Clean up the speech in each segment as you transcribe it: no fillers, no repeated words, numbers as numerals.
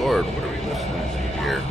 Lord, what are we listening to here?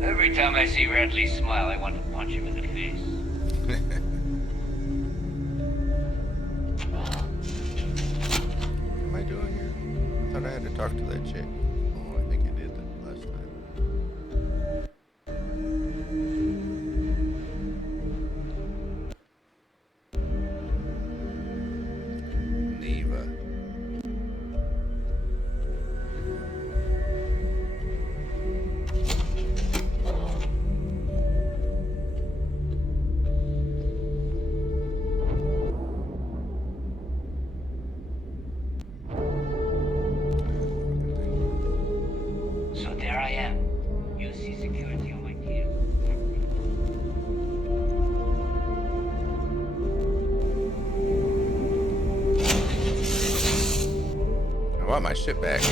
Every time I see Radley smile, I want to punch him in the face. What am I doing here? I thought I had to talk to that chick. Oh, I think I did that last time. Neva. So there I am. You see security on my heels. I want my shit back.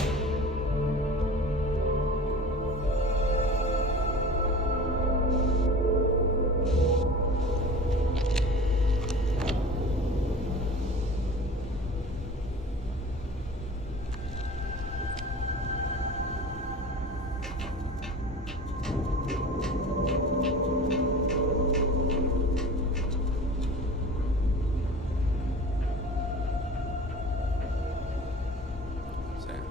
What's that?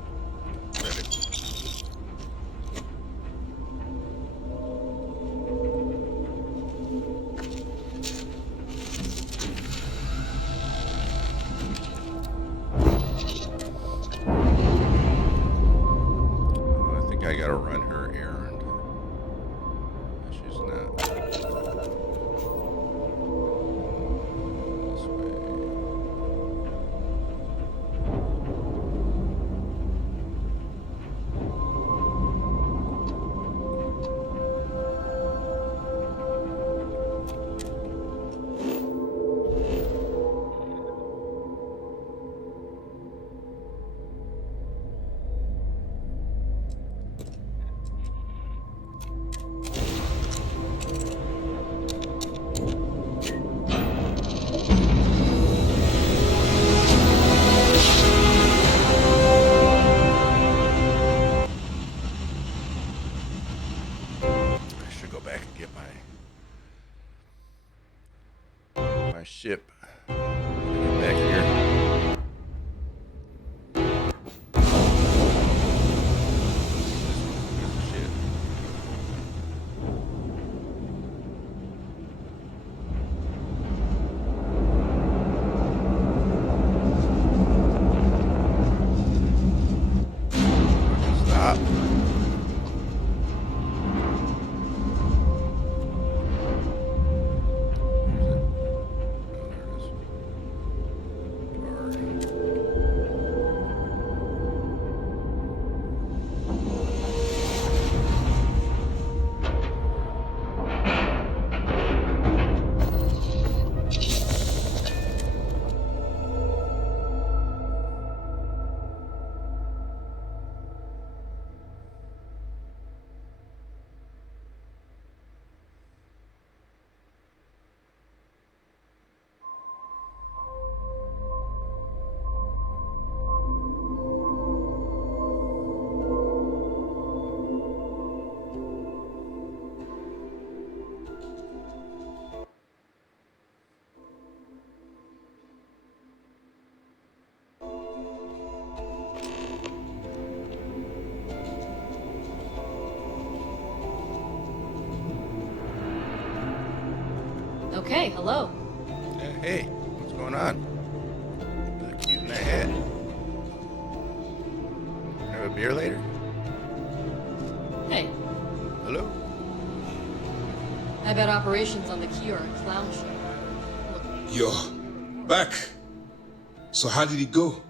Okay, hello. Yeah, hey, what's going on? You look cute in that hat. Have a beer later? Hey, Hello? how about operations on the Kiora clown show? Look, You're back. So how did it go?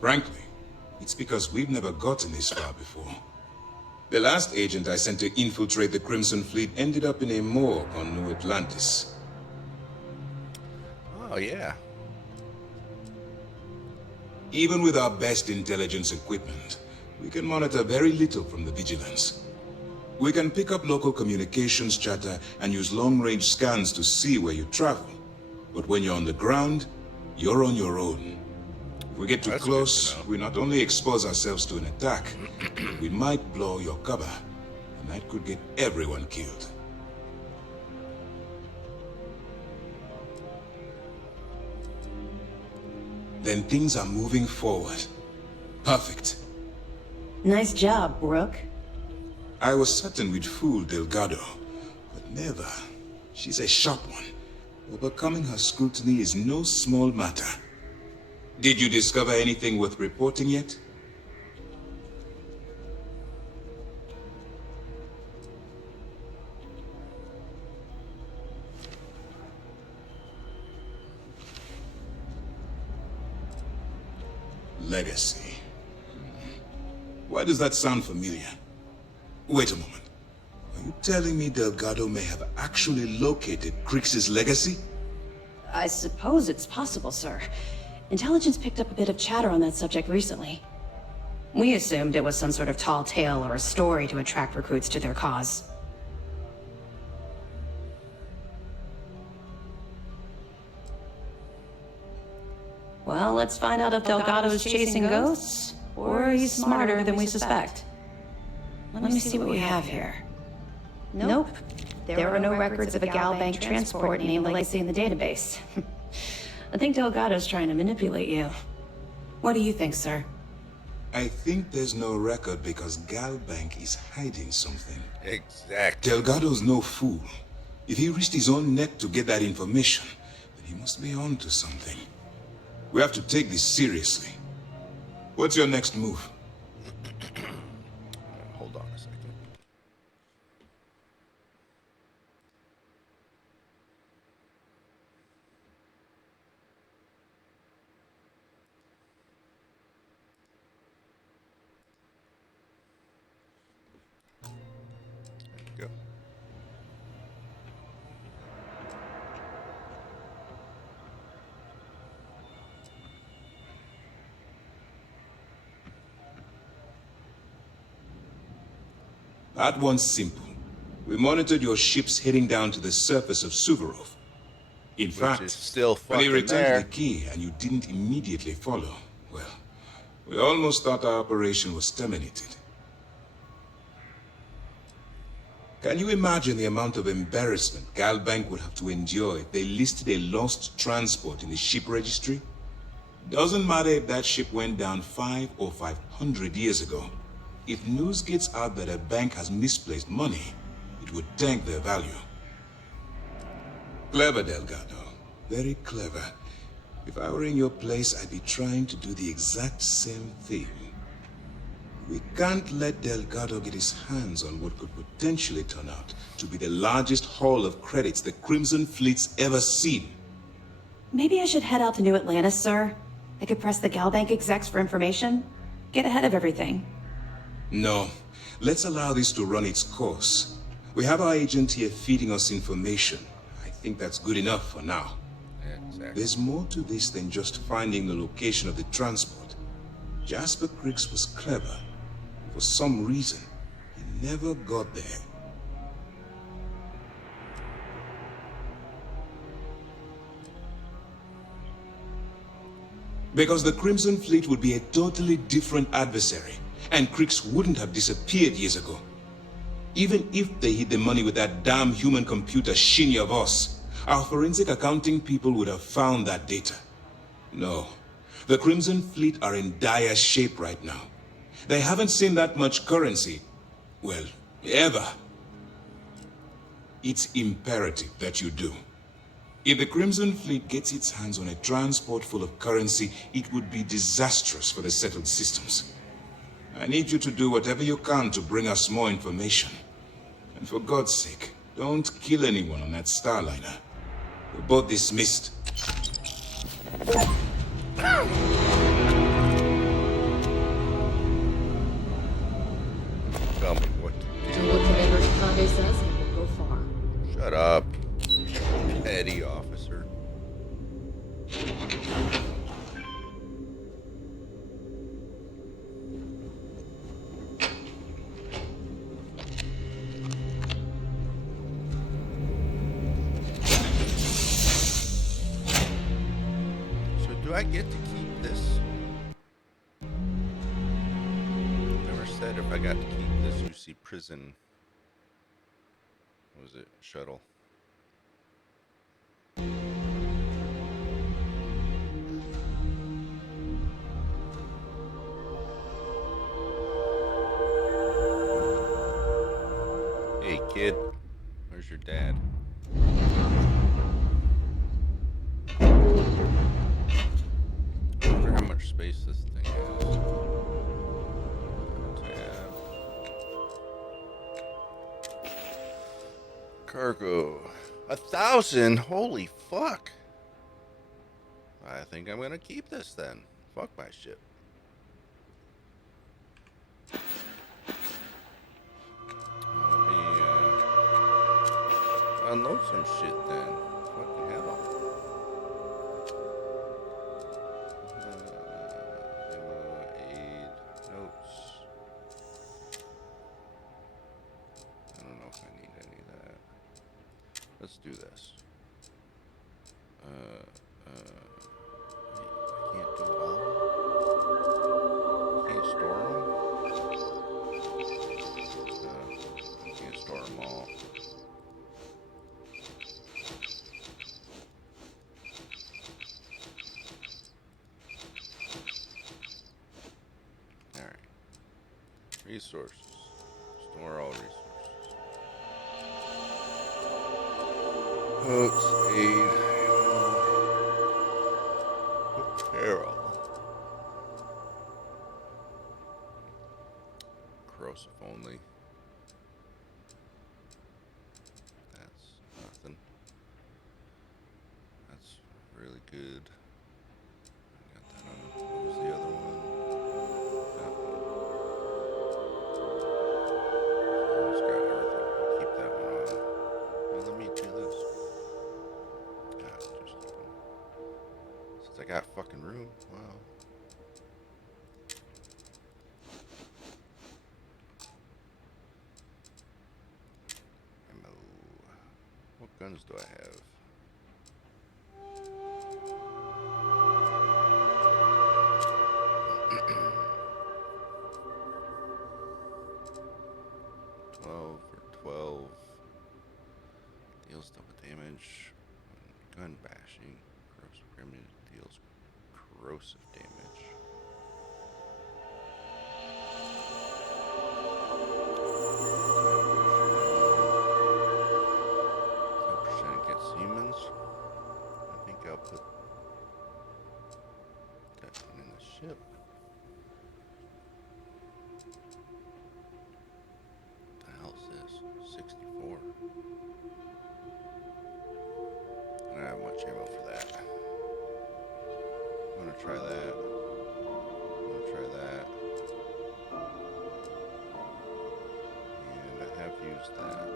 Frankly, it's because we've never gotten this far before. The last agent I sent to infiltrate the Crimson Fleet ended up in a morgue on New Atlantis. Oh, yeah. Even with our best intelligence equipment, we can monitor very little from the vigilance. We can pick up local communications chatter and use long-range scans to see where you travel. But when you're on the ground, you're on your own. If we get too That's good to close, know. we not only expose ourselves to an attack, we might blow your cover, and that could get everyone killed. Then things are moving forward. Perfect. Nice job, Brooke. I was certain we'd fool Delgado, but never. She's a sharp one. Overcoming her scrutiny is no small matter. Did you discover anything worth reporting yet? Legacy. Why does that sound familiar? Wait a moment. Are you telling me Delgado may have actually located Crix's legacy? I suppose it's possible, sir. Intelligence picked up a bit of chatter on that subject recently. We assumed it was some sort of tall tale or a story to attract recruits to their cause. Well, let's find out if Delgado's chasing ghosts, or he's smarter than we suspect. Let me see what we have here. Nope. There are no records of a Galbank transport named Legacy in the database. I think Delgado's trying to manipulate you. What do you think, sir? I think there's no record because Galbank is hiding something. Exactly. Delgado's no fool. If he risked his own neck to get that information, then he must be on to something. We have to take this seriously. What's your next move? Hold on a second. There we go. That one's simple. We monitored your ships heading down to the surface of Suvorov. In Which fact, is still when he fucking returned there. the key and you didn't immediately follow, well, we almost thought our operation was terminated. Can you imagine the amount of embarrassment Galbank would have to endure if they listed a lost transport in the ship registry? Doesn't matter if that ship went down 5 or 500 years ago. If news gets out that a bank has misplaced money, it would tank their value. Clever, Delgado. Very clever. If I were in your place, I'd be trying to do the exact same thing. We can't let Delgado get his hands on what could potentially turn out to be the largest haul of credits the Crimson Fleet's ever seen. Maybe I should head out to New Atlantis, sir. I could press the Galbank execs for information. Get ahead of everything. No. Let's allow this to run its course. We have our agent here feeding us information. I think that's good enough for now. Yeah, exactly. There's more to this than just finding the location of the transport. Jasper Criggs was clever. For some reason, he never got there. Because the Crimson Fleet would be a totally different adversary, and Criggs wouldn't have disappeared years ago. Even if they hid the money with that damn human computer Shinya Voss, our forensic accounting people would have found that data. No. The Crimson Fleet are in dire shape right now. They haven't seen that much currency, well, ever. It's imperative that you do. If the Crimson Fleet gets its hands on a transport full of currency, it would be disastrous for the settled systems. I need you to do whatever you can to bring us more information. And for God's sake, don't kill anyone on that Starliner. We're both dismissed. Tell me what to Do what Commander Shikage says and we'll go far. do. Shut up, petty officer. So do I get to keep this? Never said if I got to keep this UC prison. What was it? Shuttle. Hey kid, where's your dad? I wonder how much space this thing has. Tab. Cargo. 1,000? Holy fuck. I think I'm gonna keep this then. Fuck my shit. Let me unload some shit then. Fucking hell. Ammo, aid, notes. I don't know if I need any of that. Let's do this. Wait, I can't do all of them? Can't store them? Can't store them all. Alright. Resources. Store all resources. Hooks, aid, apparel. Corrosive only. That's nothing. That's really good. Got that on. What was the other one? That one. It's got everything. Keep that one on. Well, let me do this. God, just keep them. Since I got fucking room, wow. Ammo. What guns do I have? $12 for 12. Deals double damage. Gun bashing. Corrosive damage deals corrosive damage. %. 10% against humans. I think I'll put that one in the ship. What the hell is this? 64. I don't have much ammo for that. I'm gonna try that. I'm gonna try that. And I have used that.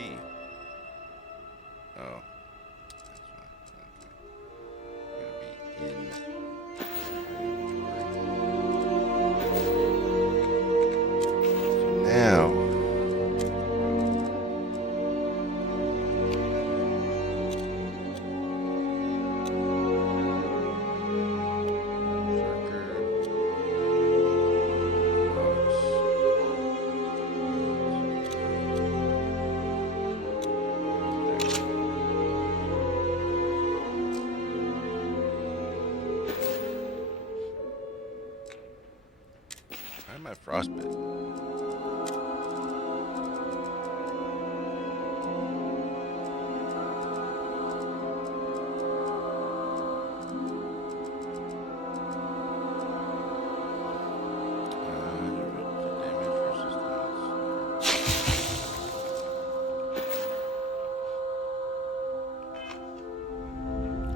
P. Oh. That's why. Okay. Gotta be in inventory. So now. Why am I frostbitten?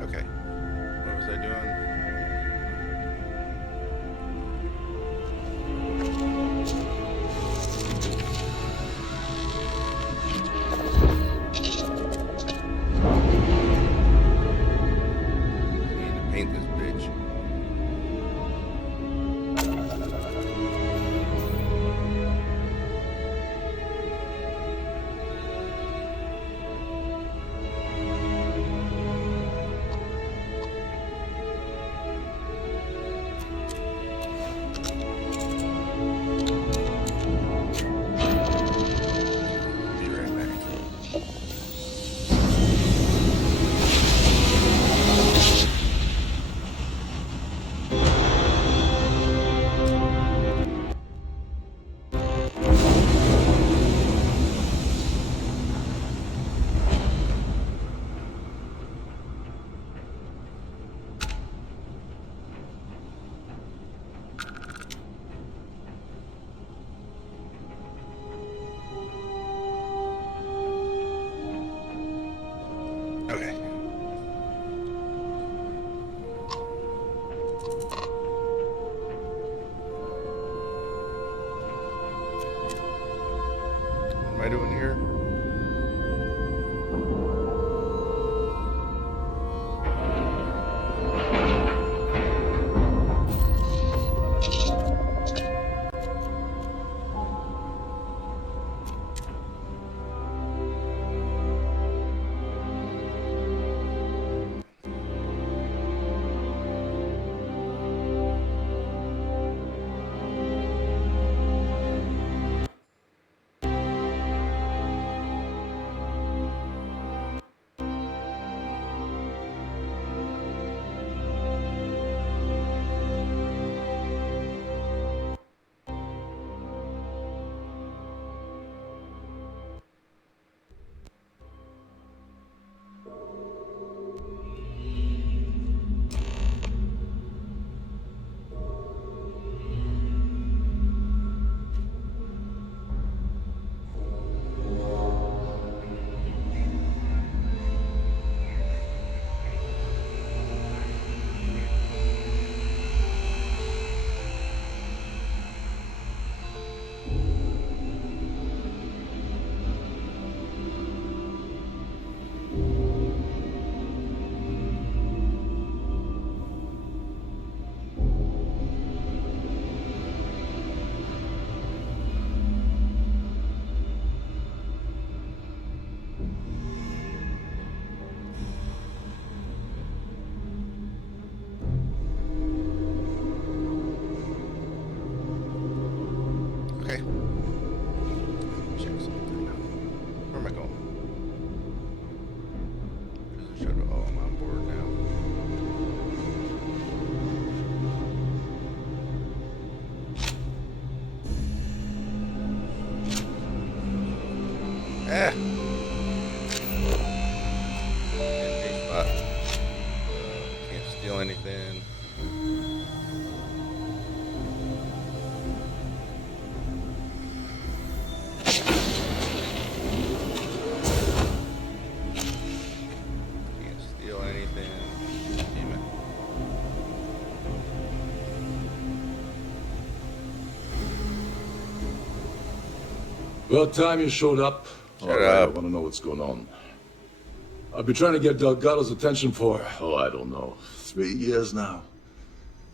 Okay. What was I doing? I need to paint this bitch. Be right back. Okay. What am I doing here? Okay. Check something. Where am I going? Does it show the, oh, I'm on board now. Ah! Engage spot. Can't steal anything. Can't steal anything. Damn it. About time you showed up. Shut All right, I up. want to know what's going on. I've been trying to get Delgado's attention for, I don't know, 3 years now.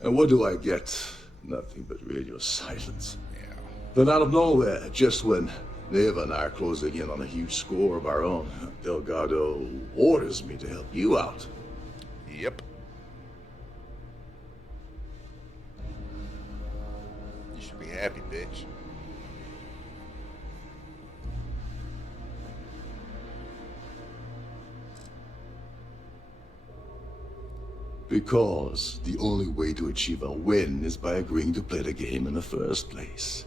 And what do I get? Nothing but radio silence. Yeah. Then out of nowhere, just when Neva and I are closing in on a huge score of our own, Delgado orders me to help you out. Yep. You should be happy, bitch. Because the only way to achieve a win is by agreeing to play the game in the first place.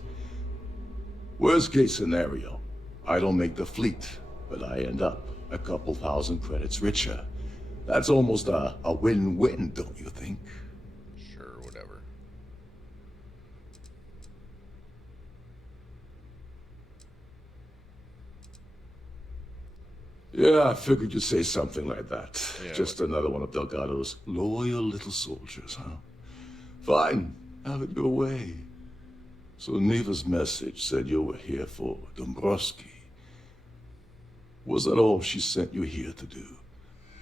Worst case scenario, I don't make the fleet, but I end up a couple thousand credits richer. That's almost a win-win, don't you think? Sure, whatever. Yeah, I figured you'd say something like that. Yeah, Just another one of Delgado's loyal little soldiers, huh? Fine, have it your way. So Neva's message said you were here for Dombrowski. Was that all she sent you here to do?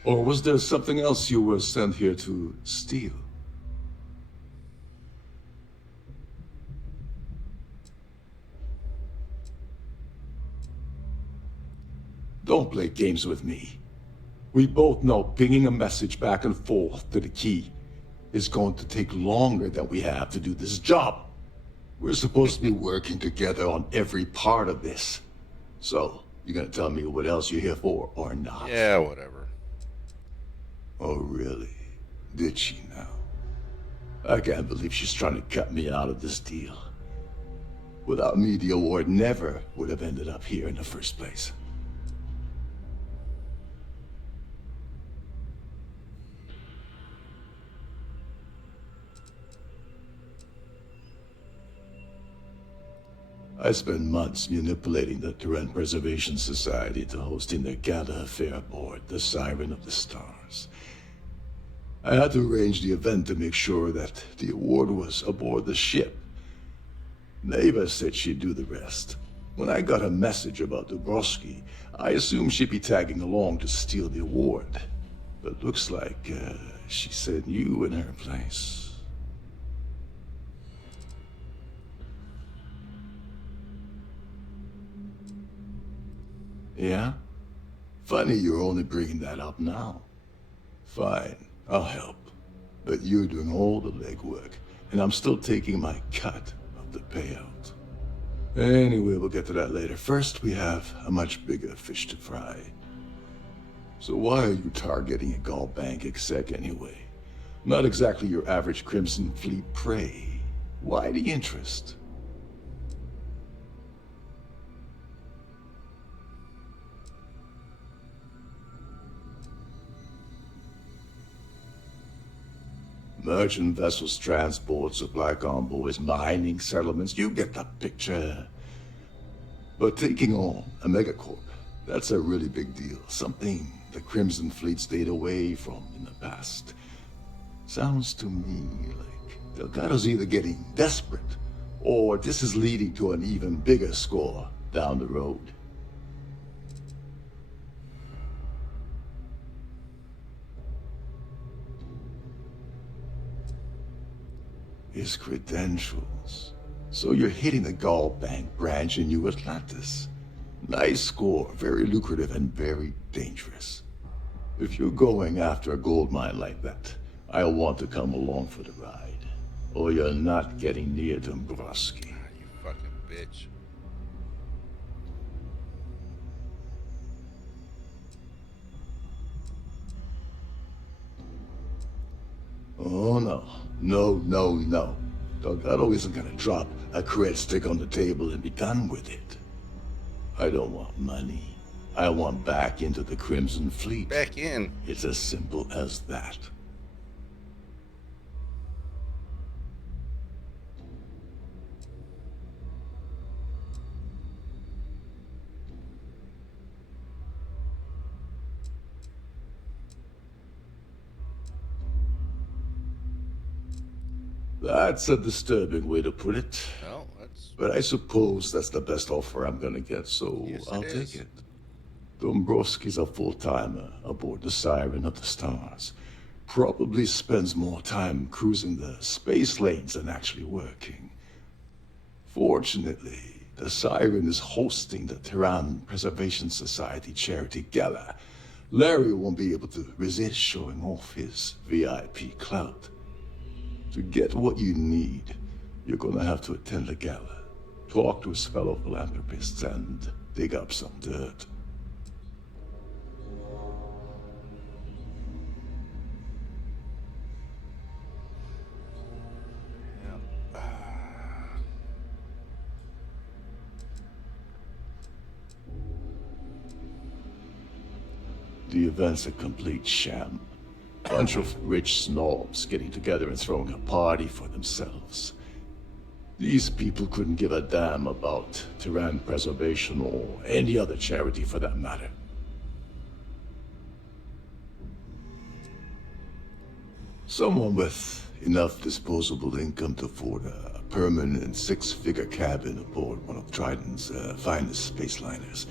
Or was there something else you were sent here to steal? Don't play games with me. We both know pinging a message back and forth to the key is going to take longer than we have to do this job. We're supposed to be working together on every part of this. So, you gonna tell me what else you're here for or not? Yeah, whatever. Oh, really? Did she now? I can't believe she's trying to cut me out of this deal. Without me, the award never would have ended up here in the first place. I spent months manipulating the Terran Preservation Society to hosting their gala affair aboard the Siren of the Stars. I had to arrange the event to make sure that the award was aboard the ship. Neva said she'd do the rest. When I got a message about Dubrovsky, I assumed she'd be tagging along to steal the award. But looks like she sent you in her place. Yeah? Funny you're only bringing that up now. Fine, I'll help. But you're doing all the legwork, and I'm still taking my cut of the payout. Anyway, we'll get to that later. First, we have a much bigger fish to fry. So why are you targeting a Gall Bank exec anyway? Not exactly your average Crimson Fleet prey. Why the interest? Merchant vessels, transport, supply convoys, mining settlements, you get the picture. But taking on a megacorp, that's a really big deal. Something the Crimson Fleet stayed away from in the past. Sounds to me like Delgado's either getting desperate, or this is leading to an even bigger score down the road. His credentials. So you're hitting the Gall Bank branch in New Atlantis. Nice score, very lucrative and very dangerous. If you're going after a gold mine like that, I'll want to come along for the ride. Or you're not getting near Dombrowski. Ah, you fucking bitch. Oh no. No, no, no. Delgado isn't gonna drop a cred stick on the table and be done with it. I don't want money. I want back into the Crimson Fleet. Back in. It's as simple as that. That's a disturbing way to put it. Well, that's... But I suppose that's the best offer I'm gonna get, so Yes, I'll it take is. it. Dombrowski's a full-timer aboard the Siren of the Stars. Probably spends more time cruising the space lanes than actually working. Fortunately, the Siren is hosting the Terran Preservation Society charity gala. Larry won't be able to resist showing off his VIP clout. To get what you need, you're gonna have to attend the gala, talk to his fellow philanthropists, and dig up some dirt. The event's a complete sham. Bunch of rich snobs getting together and throwing a party for themselves. These people couldn't give a damn about Terran preservation or any other charity for that matter. Someone with enough disposable income to afford a permanent six-figure cabin aboard one of Triton's finest space liners.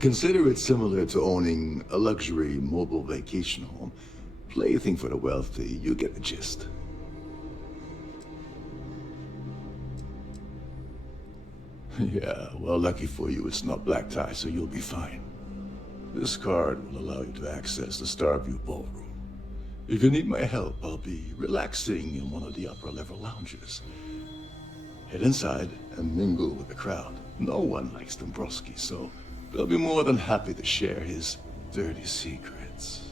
Consider it similar to owning a luxury mobile vacation home. Plaything for the wealthy, you get the gist. Yeah, well, lucky for you, it's not black tie, so you'll be fine. This card will allow you to access the Starfield ballroom. If you need my help, I'll be relaxing in one of the upper-level lounges. Head inside and mingle with the crowd. No one likes Dombrowski, so they'll be more than happy to share his dirty secrets.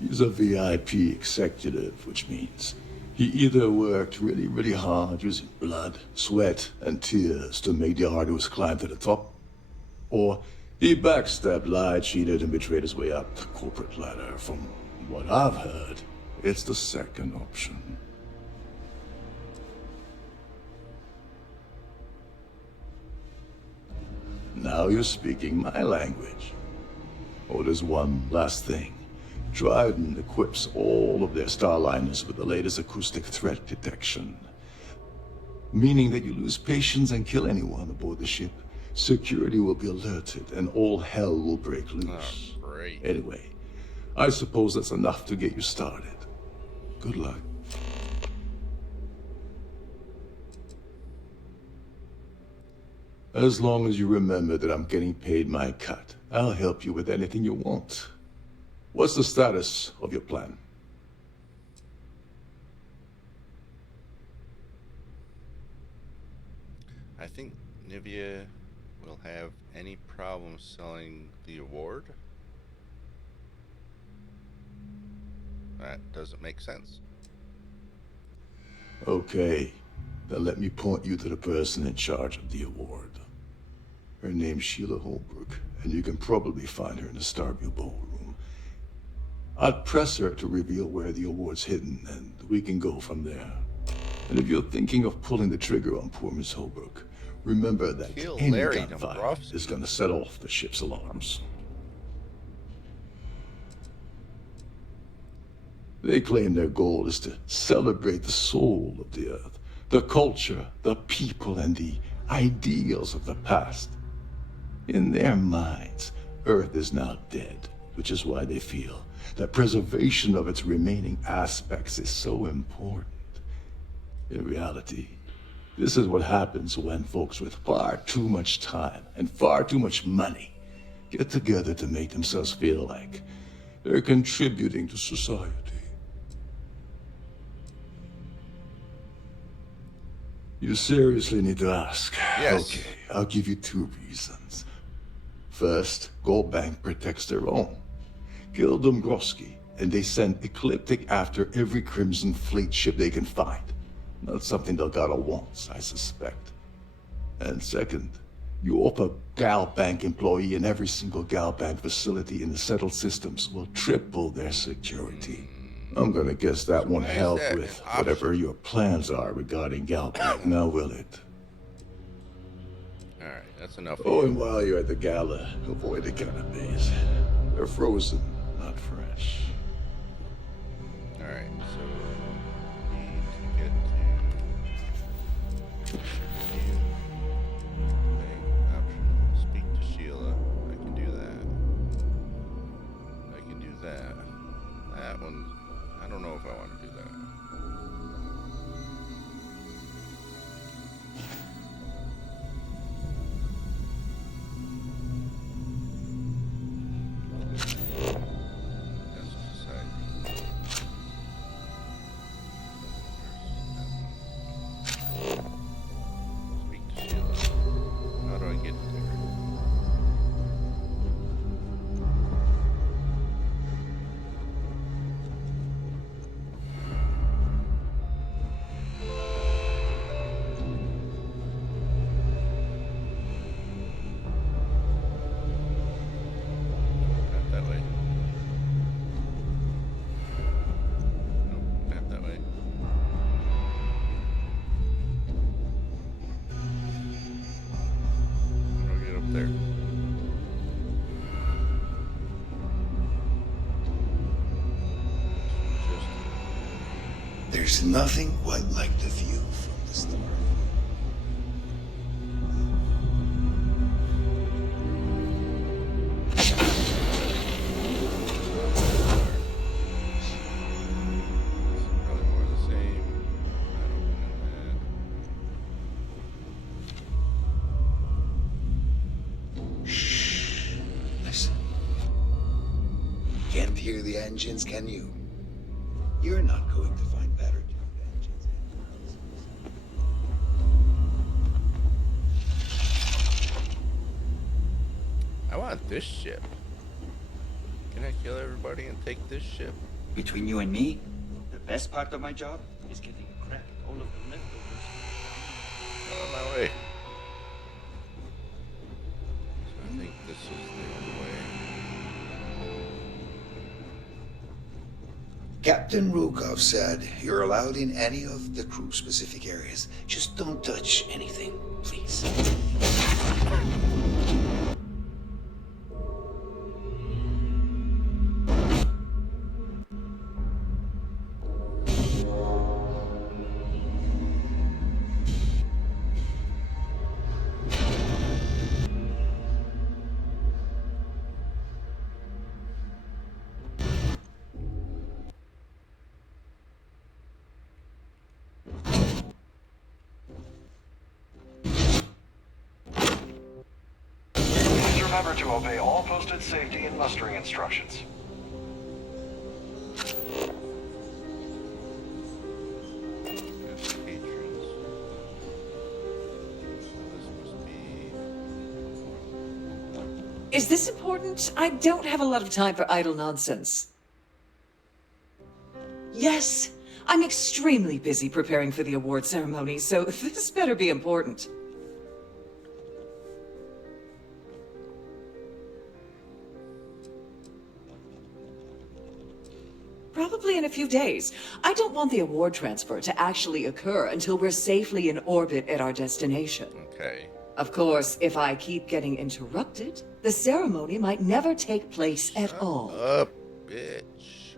He's a VIP executive, which means he either worked really hard using blood, sweat, and tears to make the arduous climb to the top, or he backstabbed, lied, cheated, and betrayed his way up the corporate ladder. From what I've heard, it's the second option. Now you're speaking my language. Oh, there's one last thing. Trident equips all of their starliners with the latest acoustic threat detection. Meaning that you lose patience and kill anyone aboard the ship, security will be alerted and all hell will break loose. Oh, great. Anyway, I suppose that's enough to get you started. Good luck. As long as you remember that I'm getting paid my cut, I'll help you with anything you want. What's the status of your plan? I think Nivea will have any problem selling the award. That doesn't make sense. Okay, then let me point you to the person in charge of the award. Her name's Sheila Holbrook, and you can probably find her in the Starview ballroom. I'd press her to reveal where the award's hidden, and we can go from there. And if you're thinking of pulling the trigger on poor Miss Holbrook, remember that Kill any Larry gunfire Dombrowski. is gonna set off the ship's alarms. They claim their goal is to celebrate the soul of the Earth, the culture, the people, and the ideals of the past. In their minds, Earth is now dead, which is why they feel that preservation of its remaining aspects is so important. In reality, this is what happens when folks with far too much time and far too much money get together to make themselves feel like they're contributing to society. You seriously need to ask. Yes. Okay, I'll give you two reasons. First, Gold Bank protects their own. Kill Dombrowski, and they send Ecliptic after every Crimson Fleet ship they can find. Not something Delgado wants, I suspect. And second, you off a Gal Bank employee in every single Gal Bank facility in the settled systems will triple their security. I'm gonna guess that won't why is help that with an option? whatever your plans are regarding Gal Bank, now will it? Alright, that's enough. Oh, and while you're at the gala, avoid the cannabis. They're frozen, not fresh. Alright, so we need to get to thing, optional. Speak to Sheila. I can do that. I can do that. That one, I don't know if I want to do that. That's society. Speak to Sheila. How do I get to her? Not that way. Nope, not that way. How do I get up there? Just There's nothing quite like the view from the Starfield. probably more of the same. Not opening that. Shh. Listen. Can't hear the engines, can you? You're not going to find better tuned engines anywhere else. I want this ship. Can I kill everybody and take this ship? Between you and me, the best part of my job is getting a crack at all of the leftovers. Out of my way. So I think this is the only way. Captain Rukov said you're allowed in any of the crew-specific areas. Just don't touch anything, please. Please remember to obey all posted safety and mustering instructions. There's patrons. So this must be. Is this important? I don't have a lot of time for idle nonsense. Yes, I'm extremely busy preparing for the award ceremony, so this better be important. Probably in a few days. I don't want the award transfer to actually occur until we're safely in orbit at our destination. Okay. Of course, if I keep getting interrupted, the ceremony might never take place at all. Up, bitch.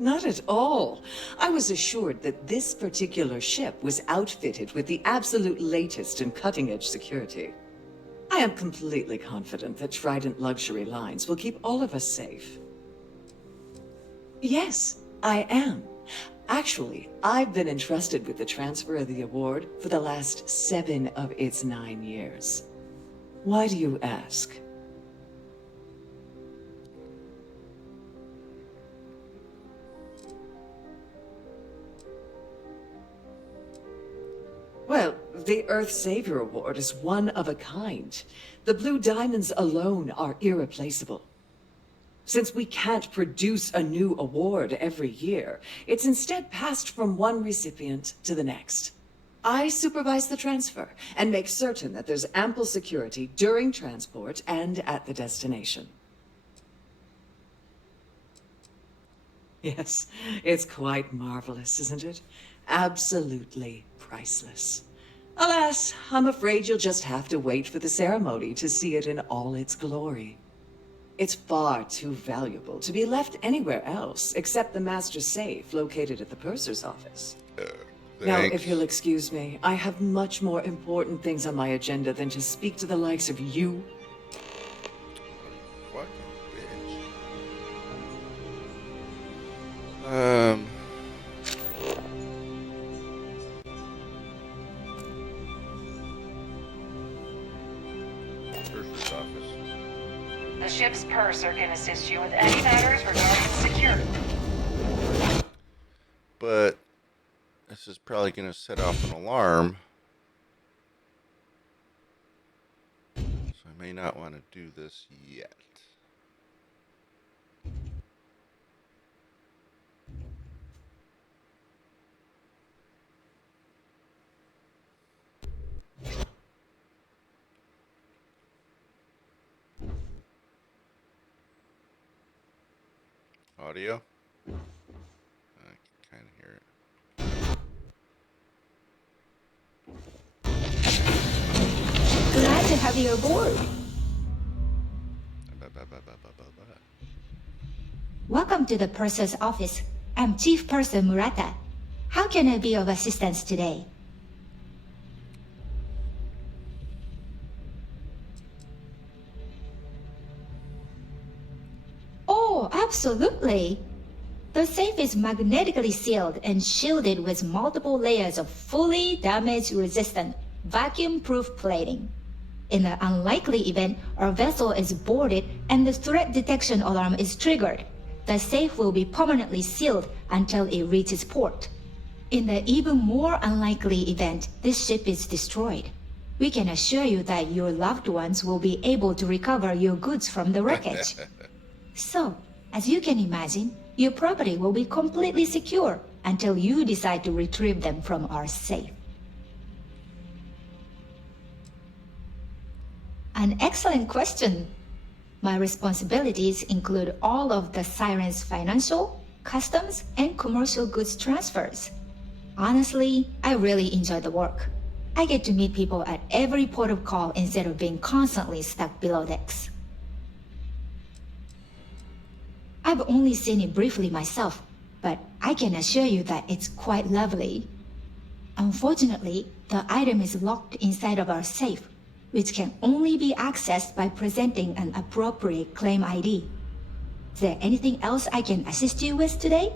Not at all. I was assured that this particular ship was outfitted with the absolute latest in cutting-edge security. I am completely confident that Trident Luxury Lines will keep all of us safe. Yes, I am. Actually, I've been entrusted with the transfer of the award for the last 7 of its 9 years. Why do you ask? Well, the Earth Savior Award is one of a kind. The Blue Diamonds alone are irreplaceable. Since we can't produce a new award every year, it's instead passed from one recipient to the next. I supervise the transfer and make certain that there's ample security during transport and at the destination. Yes, it's quite marvelous, isn't it? Absolutely priceless. Alas, I'm afraid you'll just have to wait for the ceremony to see it in all its glory. It's far too valuable to be left anywhere else except the master safe located at the purser's office. Now, if you'll excuse me, I have much more important things on my agenda than to speak to the likes of you. Fucking bitch. Purser's office. The ship's purser can assist you with any matters regarding security. But this is probably going to set off an alarm. So I may not want to do this yet. Audio? I can kind of hear it. Glad to have you aboard. Welcome to the purser's office. I'm Chief Purser Murata. How can I be of assistance today? Oh, absolutely. The safe is magnetically sealed and shielded with multiple layers of fully damage-resistant, vacuum-proof plating. In the unlikely event our vessel is boarded and the threat detection alarm is triggered, the safe will be permanently sealed until it reaches port. In the even more unlikely event this ship is destroyed, we can assure you that your loved ones will be able to recover your goods from the wreckage. So, as you can imagine, your property will be completely secure until you decide to retrieve them from our safe. An excellent question. My responsibilities include all of the Siren's financial, customs, and commercial goods transfers. Honestly, I really enjoy the work. I get to meet people at every port of call instead of being constantly stuck below decks. I've only seen it briefly myself, but I can assure you that it's quite lovely. Unfortunately, the item is locked inside of our safe, which can only be accessed by presenting an appropriate claim ID. Is there anything else I can assist you with today?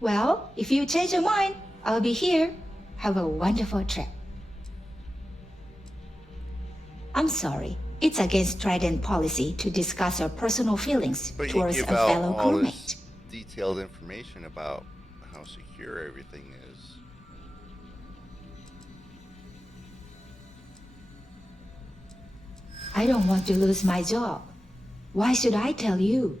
Well, if you change your mind, I'll be here. Have a wonderful trip. I'm sorry. It's against Trident policy to discuss our personal feelings But you towards a give out fellow all crewmate. this detailed information about how secure everything is. I don't want to lose my job. Why should I tell you?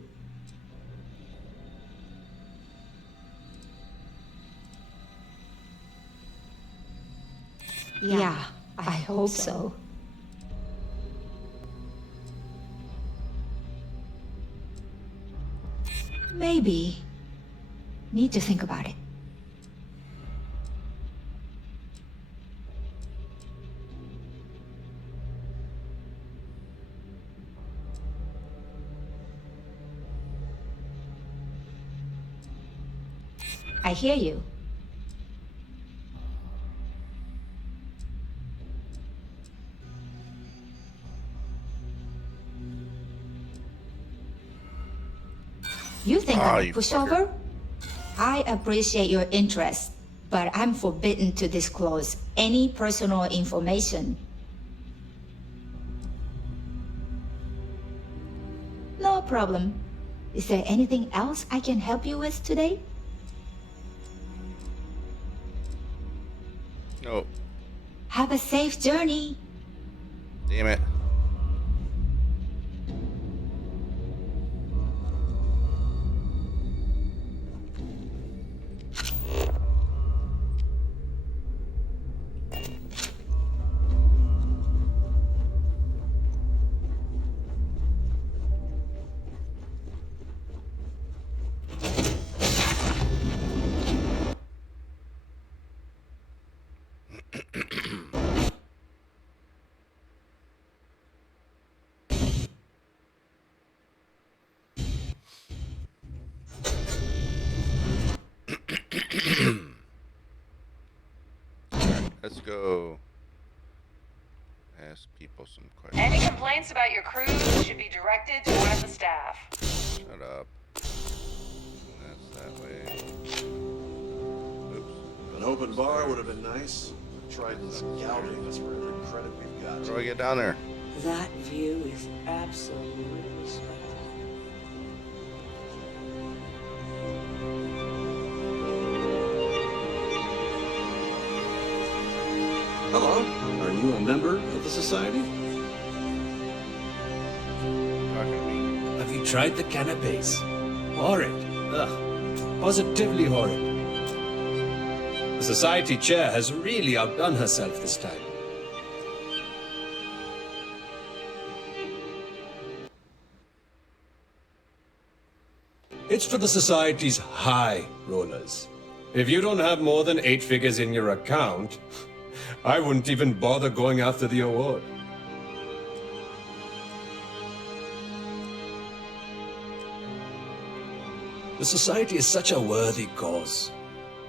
Yeah, I hope so. Maybe. Need to think about it. I hear you. You think I'm a you pushover? I appreciate your interest, but I'm forbidden to disclose any personal information. No problem. Is there anything else I can help you with today? No. Have a safe journey. Damn it. Let's go ask people some questions. Any complaints about your cruise should be directed to one of the staff. Shut up. That's that way. Oops. An open bar would have been nice. Trident's gouging us for every credit we've got. How do I get down there? That view is absolutely spectacular. Hello. Are you a member of the society? Talking to me. Have you tried the canapes? Horrid. Ugh. Positively horrid. The society chair has really outdone herself this time. It's for the society's high rollers. If you don't have more than 8 figures in your account, I wouldn't even bother going after the award. The society is such a worthy cause.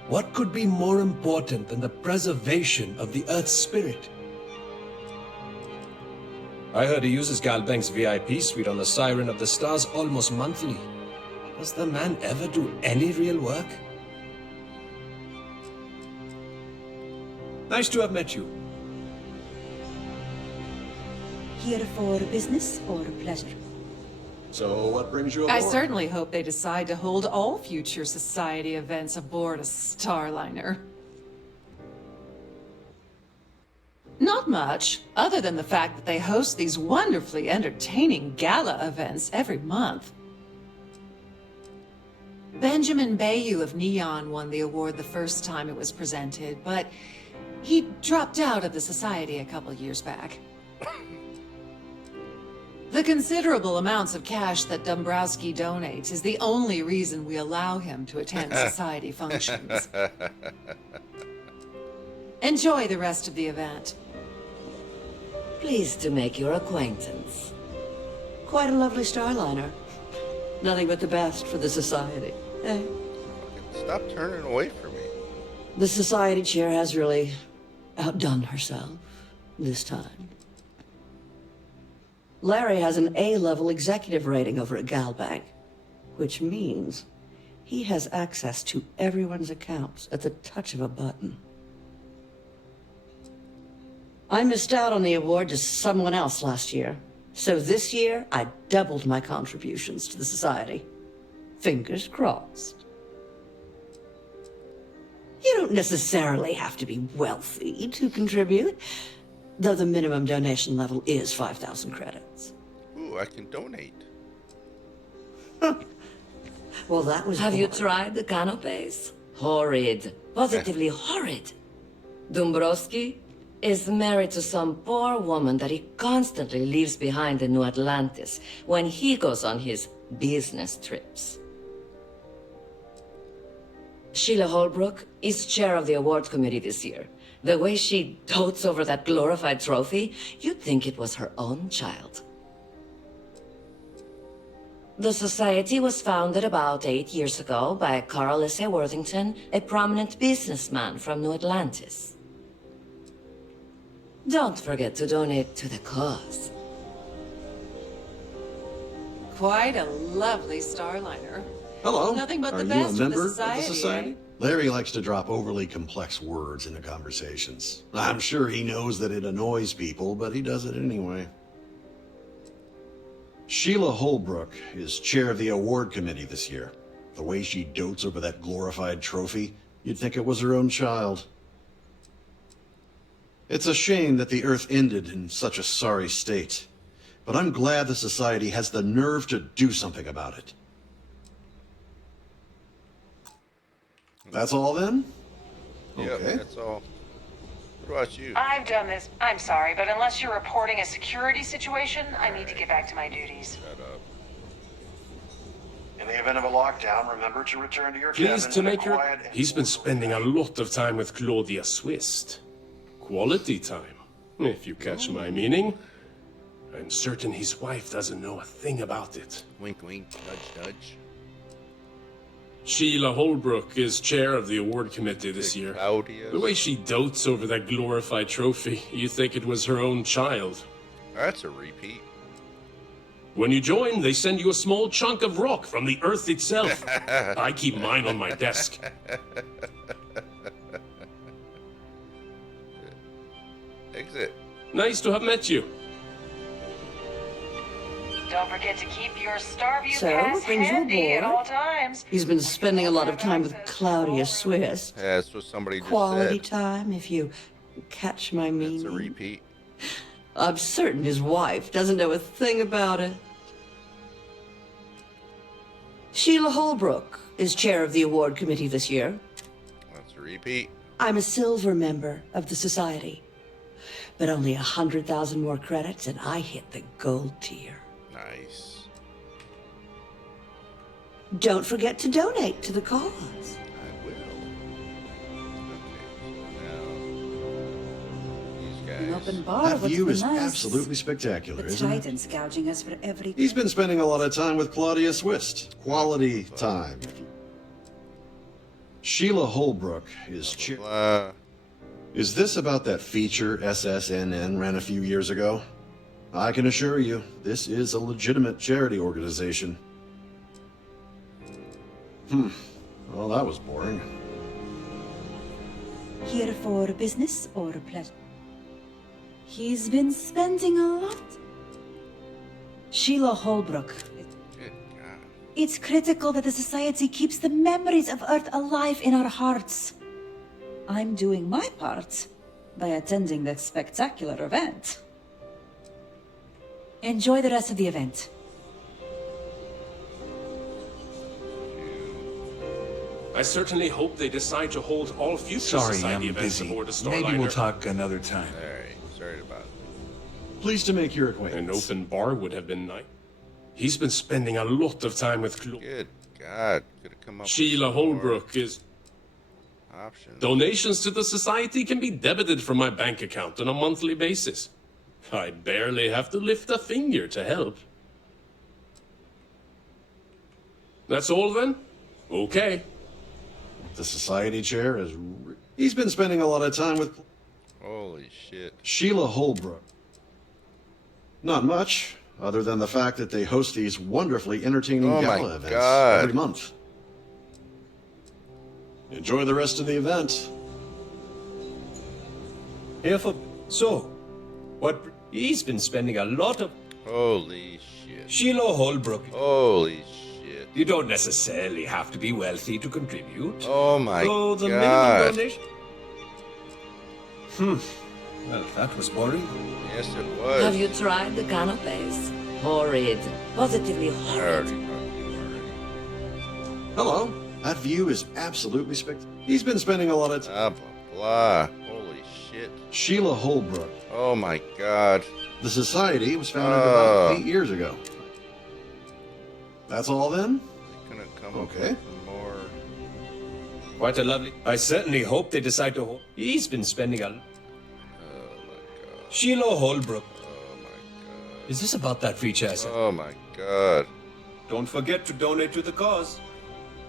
What could be more important than the preservation of the Earth's spirit? I heard he uses Galbank's VIP suite on the Siren of the Stars almost monthly. Does the man ever do any real work? Nice to have met you. Here for business or pleasure? So what brings you aboard? I certainly hope they decide to hold all future society events aboard a Starliner. Not much, other than the fact that they host these wonderfully entertaining gala events every month. Benjamin Bayou of Neon won the award the first time it was presented, but he dropped out of the society a couple years back. The considerable amounts of cash that Dombrowski donates is the only reason we allow him to attend society functions. Enjoy the rest of the event. Pleased to make your acquaintance. Quite a lovely Starliner. Nothing but the best for the society. Eh? Stop turning away from me. The society chair has really outdone herself this time. Larry has an A-level executive rating over at Galbank, which means he has access to everyone's accounts at the touch of a button. I missed out on the award to someone else last year, so this year I doubled my contributions to the society. Fingers crossed. You don't necessarily have to be wealthy to contribute, though the minimum donation level is 5,000 credits. Ooh, I can donate. Well, that was Have you boring. tried the canapes? Horrid. Positively horrid. Dombrowski is married to some poor woman that he constantly leaves behind in New Atlantis when he goes on his business trips. Sheila Holbrook is chair of the awards committee this year. The way she dotes over that glorified trophy, you'd think it was her own child. The society was founded about 8 years ago by Carl S.A. Worthington, a prominent businessman from New Atlantis. Don't forget to donate to the cause. Quite a lovely Starliner. Hello. Nothing but Are the you best a for member the society, of the society? eh? Larry likes to drop overly complex words into conversations. I'm sure he knows that it annoys people, but he does it anyway. Sheila Holbrook is chair of the award committee this year. The way she dotes over that glorified trophy, you'd think it was her own child. It's a shame that the Earth ended in such a sorry state, but I'm glad the society has the nerve to do something about it. That's all then? Yeah, Okay. that's all. What about you? I've done this. I'm sorry, but unless you're reporting a security situation, I need to get back to my duties. Shut up. In the event of a lockdown, remember to return to your Pleased cabin to in a make your... quiet and He's been spending a lot of time with Claudia Swist. Quality time, if you catch my meaning. I'm certain his wife doesn't know a thing about it. Wink, wink, nudge, nudge. Sheila Holbrook is chair of the award committee this year. The way she dotes over that glorified trophy, you think it was her own child. That's a repeat. When you join, they send you a small chunk of rock from the earth itself. I keep mine on my desk. Exit. Nice to have met you. Don't forget to keep your Starview So, pass brings you handy at aboard? all times. He's been spending a lot of time with Claudia Swiss. Yeah, that's what somebody just Quality said. time, if you catch my meaning. It's a repeat. I'm certain his wife doesn't know a thing about it. Sheila Holbrook is chair of the award committee this year. That's a repeat. I'm a silver member of the society. But only 100,000 more credits and I hit the gold tier. Nice. Don't forget to donate to the cause. I will. Okay, so now these guys. An open bar That would view be is nice. absolutely spectacular, The isn't it? Titans gouging us for every... He's been spending a lot of time with Claudia Swiss. Quality time. Sheila Holbrook is chair. Is this about that feature SSNN ran a few years ago? I can assure you, this is a legitimate charity organization. Well, that was boring. Here for business or pleasure? He's been spending a lot. Sheila Holbrook. It's critical that the society keeps the memories of Earth alive in our hearts. I'm doing my part by attending the spectacular event. Enjoy the rest of the event. I certainly hope they decide to hold all future Sorry, society I'm events busy. aboard a Starliner. Maybe we'll talk another time. Alright, sorry about it. Pleased to make your An acquaintance. open bar would have been nice. He's been spending a lot of time with Good God. Could have come up Sheila with some more Holbrook is... options. Donations to the society can be debited from my bank account on a monthly basis. I barely have to lift a finger to help. That's all then? Okay. The society chair is... He's been spending a lot of time with Holy shit. Sheila Holbrook. Not much, other than the fact that they host these wonderfully entertaining Oh my gala events God. every month. Enjoy the rest of the event. Here for... So, what... He's been spending a lot of... Holy shit. Sheila Holbrook. Holy shit. You don't necessarily have to be wealthy to contribute. Oh my So the God. minimum donation... Well, that was boring. Yes, it was. Have you tried the canapes? Horrid. Positively horrid. Hello. That view is absolutely spectacular. He's been spending a lot of time. Blah, blah, blah. Holy shit. Sheila Holbrook. Oh my God. The society was founded about 8 years ago. That's all then? Couldn't come Okay. up with more. Quite a lovely... I certainly hope they decide to... He's been spending a... Sheila Holbrook. Oh my God. Is this about that feature? Oh my God. Don't forget to donate to the cause.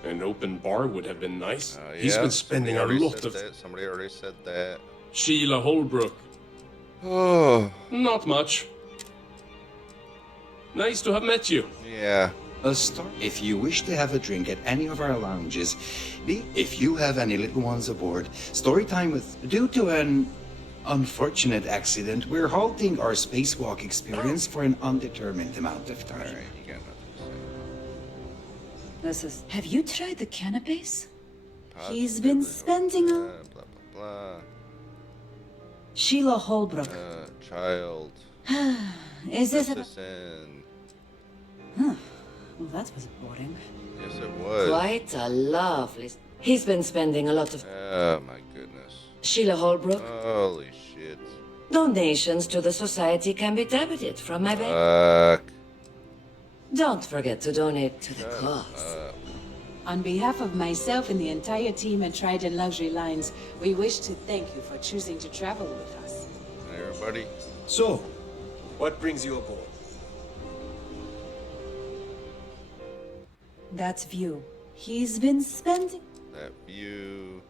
An open bar would have been nice. Yeah, He's been spending a somebody already lot said of... that. Somebody already said that. Sheila Holbrook. Oh. Not much. Nice to have met you. Yeah. If you wish to have a drink at any of our lounges, if you have any little ones aboard, story time with... Due to an unfortunate accident, we're halting our spacewalk experience for an undetermined amount of time. Alright, you got nothing This is... Have you tried the canapes? He's been spending a... Blah, blah, blah, Sheila Holbrook. blah. Child. Is this a... SSN. Huh. Well, that was boring. Yes, it was. Quite a lovely... He's been spending a lot of... Oh my goodness. Sheila Holbrook. Holy shit. Donations to the society can be debited from my bank. Fuck. Don't forget to donate to the cause. On behalf of myself and the entire team at Trident Luxury Lines, we wish to thank you for choosing to travel with us. Hey, everybody. So, what brings you aboard? That's View. He's been spending... That view.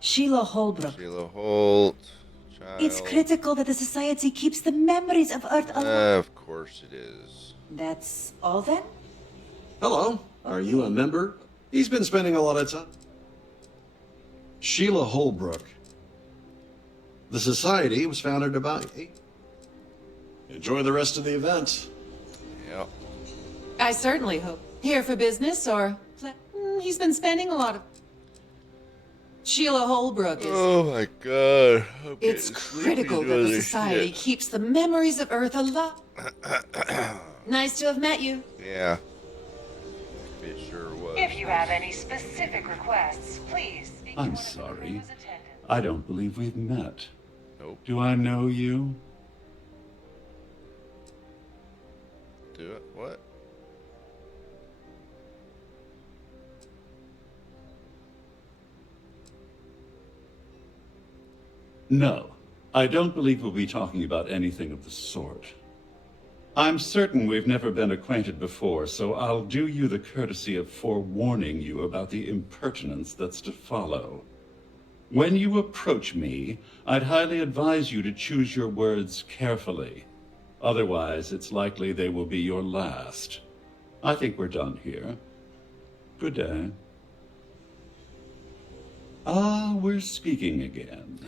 Sheila Holbrook. Sheila Holt. Child. It's critical that the Society keeps the memories of Earth alive. Of course it is. That's all then? Hello. Are you a member? He's been spending a lot of time. Sheila Holbrook. The Society was founded about 8. Enjoy the rest of the event. Yep. I certainly hope. Here for business, or... He's been spending a lot of... Sheila Holbrook is... Oh my god. It's critical that the Society keeps the memories of Earth alive. Nice to have met you. Yeah. It sure was. If you have any specific requests, please speak I'm to one of the sorry. crew's attendants. I don't believe we've met. Nope. Do I know you? Do it? What? No. I don't believe we'll be talking about anything of the sort. I'm certain we've never been acquainted before, so I'll do you the courtesy of forewarning you about the impertinence that's to follow. When you approach me, I'd highly advise you to choose your words carefully. Otherwise, it's likely they will be your last. I think we're done here. Good day. Ah, we're speaking again.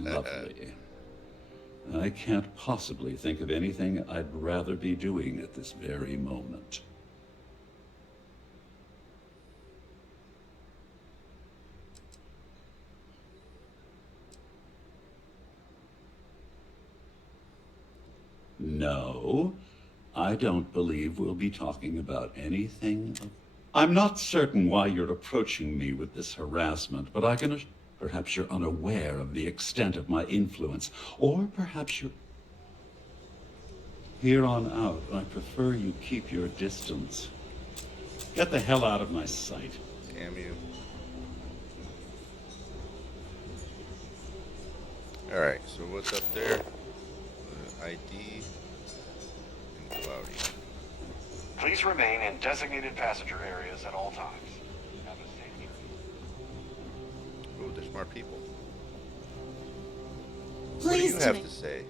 Lovely. I can't possibly think of anything I'd rather be doing at this very moment. No, I don't believe we'll be talking about anything. I'm not certain why you're approaching me with this harassment, but I can... Perhaps you're unaware of the extent of my influence, or perhaps you're... Here on out, I prefer you keep your distance. Get the hell out of my sight. Damn you. Alright, so what's up there? ID and Cloudy. Please remain in designated passenger areas at all times. Have a safe journey. Oh, they're smart people. Please what do you have to say?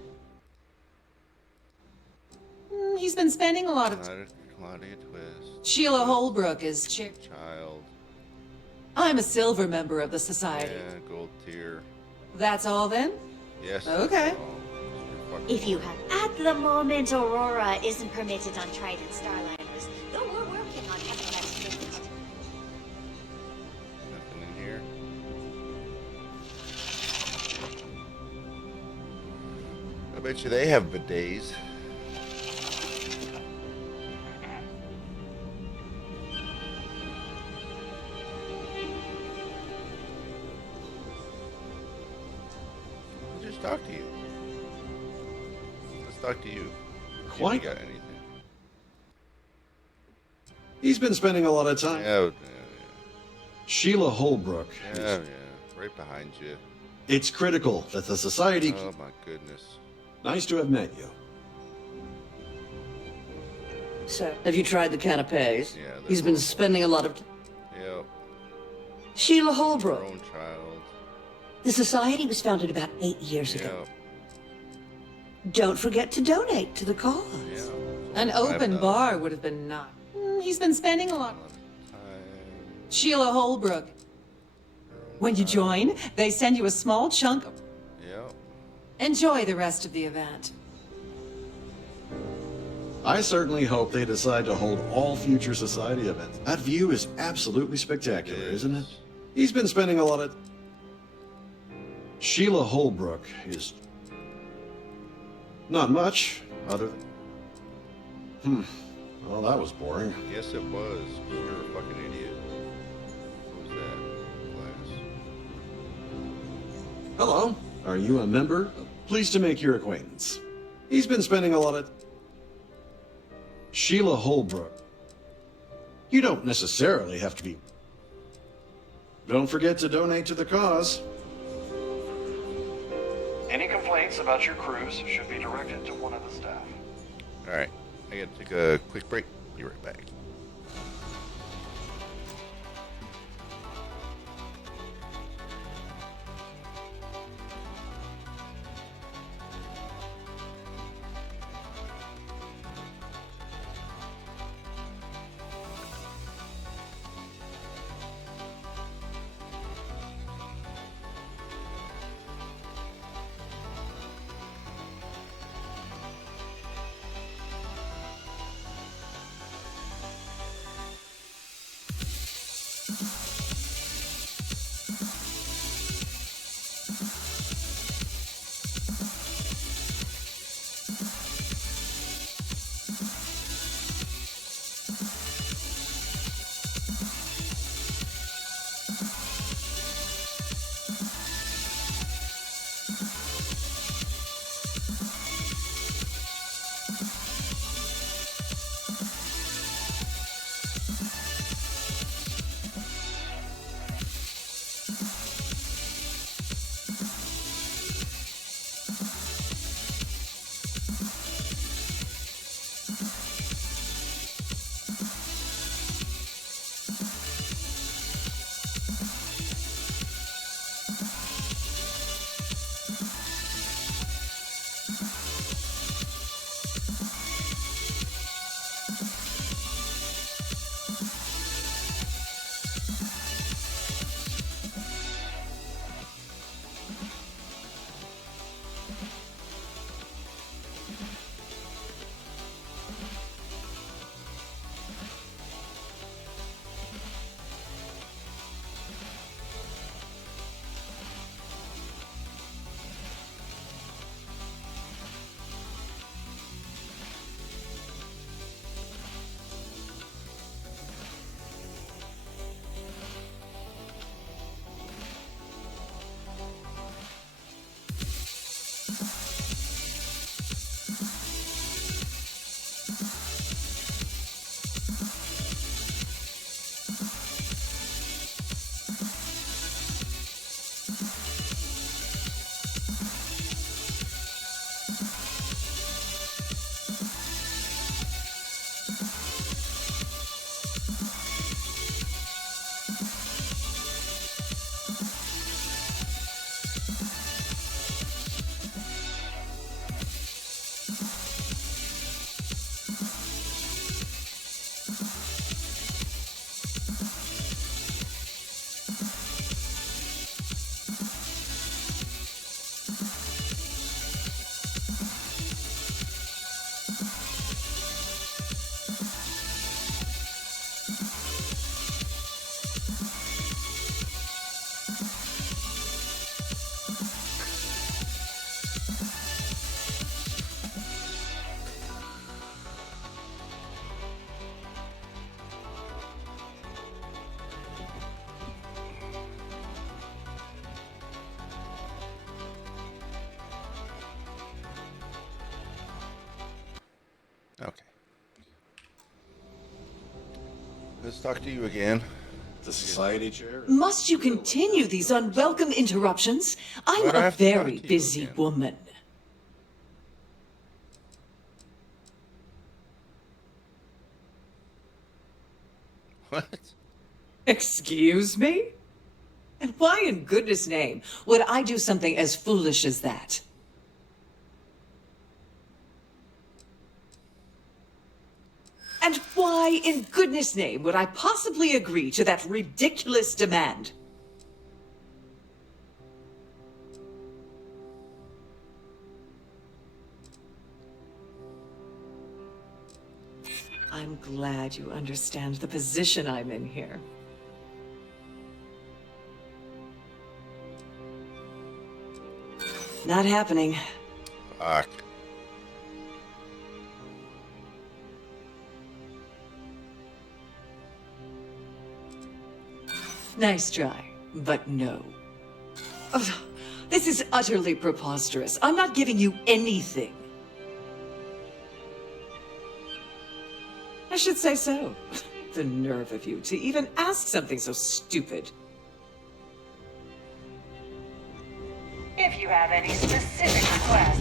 He's been spending a lot of... Claudia Twist. Sheila Holbrook is Child. I'm a silver member of the Society. Yeah, gold tier. That's all then? Yes. Okay. If you have... At the moment, Aurora isn't permitted on Trident Starliners, though we're working on having that changed. Nothing in here. I bet you they have bidets. I'll just talk to you. Let's talk to you. Quite. You got anything? He's been spending a lot of time. Yeah. Sheila Holbrook. Yeah, right behind you. It's critical that the Society... Oh my goodness. Nice to have met you. So, have you tried the canapes? Yeah. He's been spending a lot of... Yep. Sheila Holbrook. Her own child. The Society was founded about 8 years ago. Don't forget to donate to the cause. Yeah. An open bar would have been nice. He's been spending a lot. Sheila Holbrook. When you join, they send you a small chunk. Yep. Enjoy the rest of the event. I certainly hope they decide to hold all future Society events. That view is absolutely spectacular, isn't it? He's been spending a lot of... Sheila Holbrook is... Not much, other than... Well, that was boring. Yes, it was. You're a fucking idiot. What was that? Glass. Hello. Are you a member? Pleased to make your acquaintance. He's been spending a lot of... Sheila Holbrook. You don't necessarily have to be... Don't forget to donate to the cause. Any complaints about your cruise should be directed to one of the staff. Alright. I gotta take a quick break. Be right back. Okay. Let's talk to you again. The society chair? Must you continue these unwelcome interruptions? I'm Why'd I a have to talk very to you busy again? woman. What? Excuse me? And why in goodness name would I do something as foolish as that? And why in goodness name would I possibly agree to that ridiculous demand? I'm glad you understand the position I'm in here. Not happening. Fuck. Nice try, but no. Ugh, this is utterly preposterous. I'm not giving you anything. I should say so. The nerve of you to even ask something so stupid. If you have any specific requests.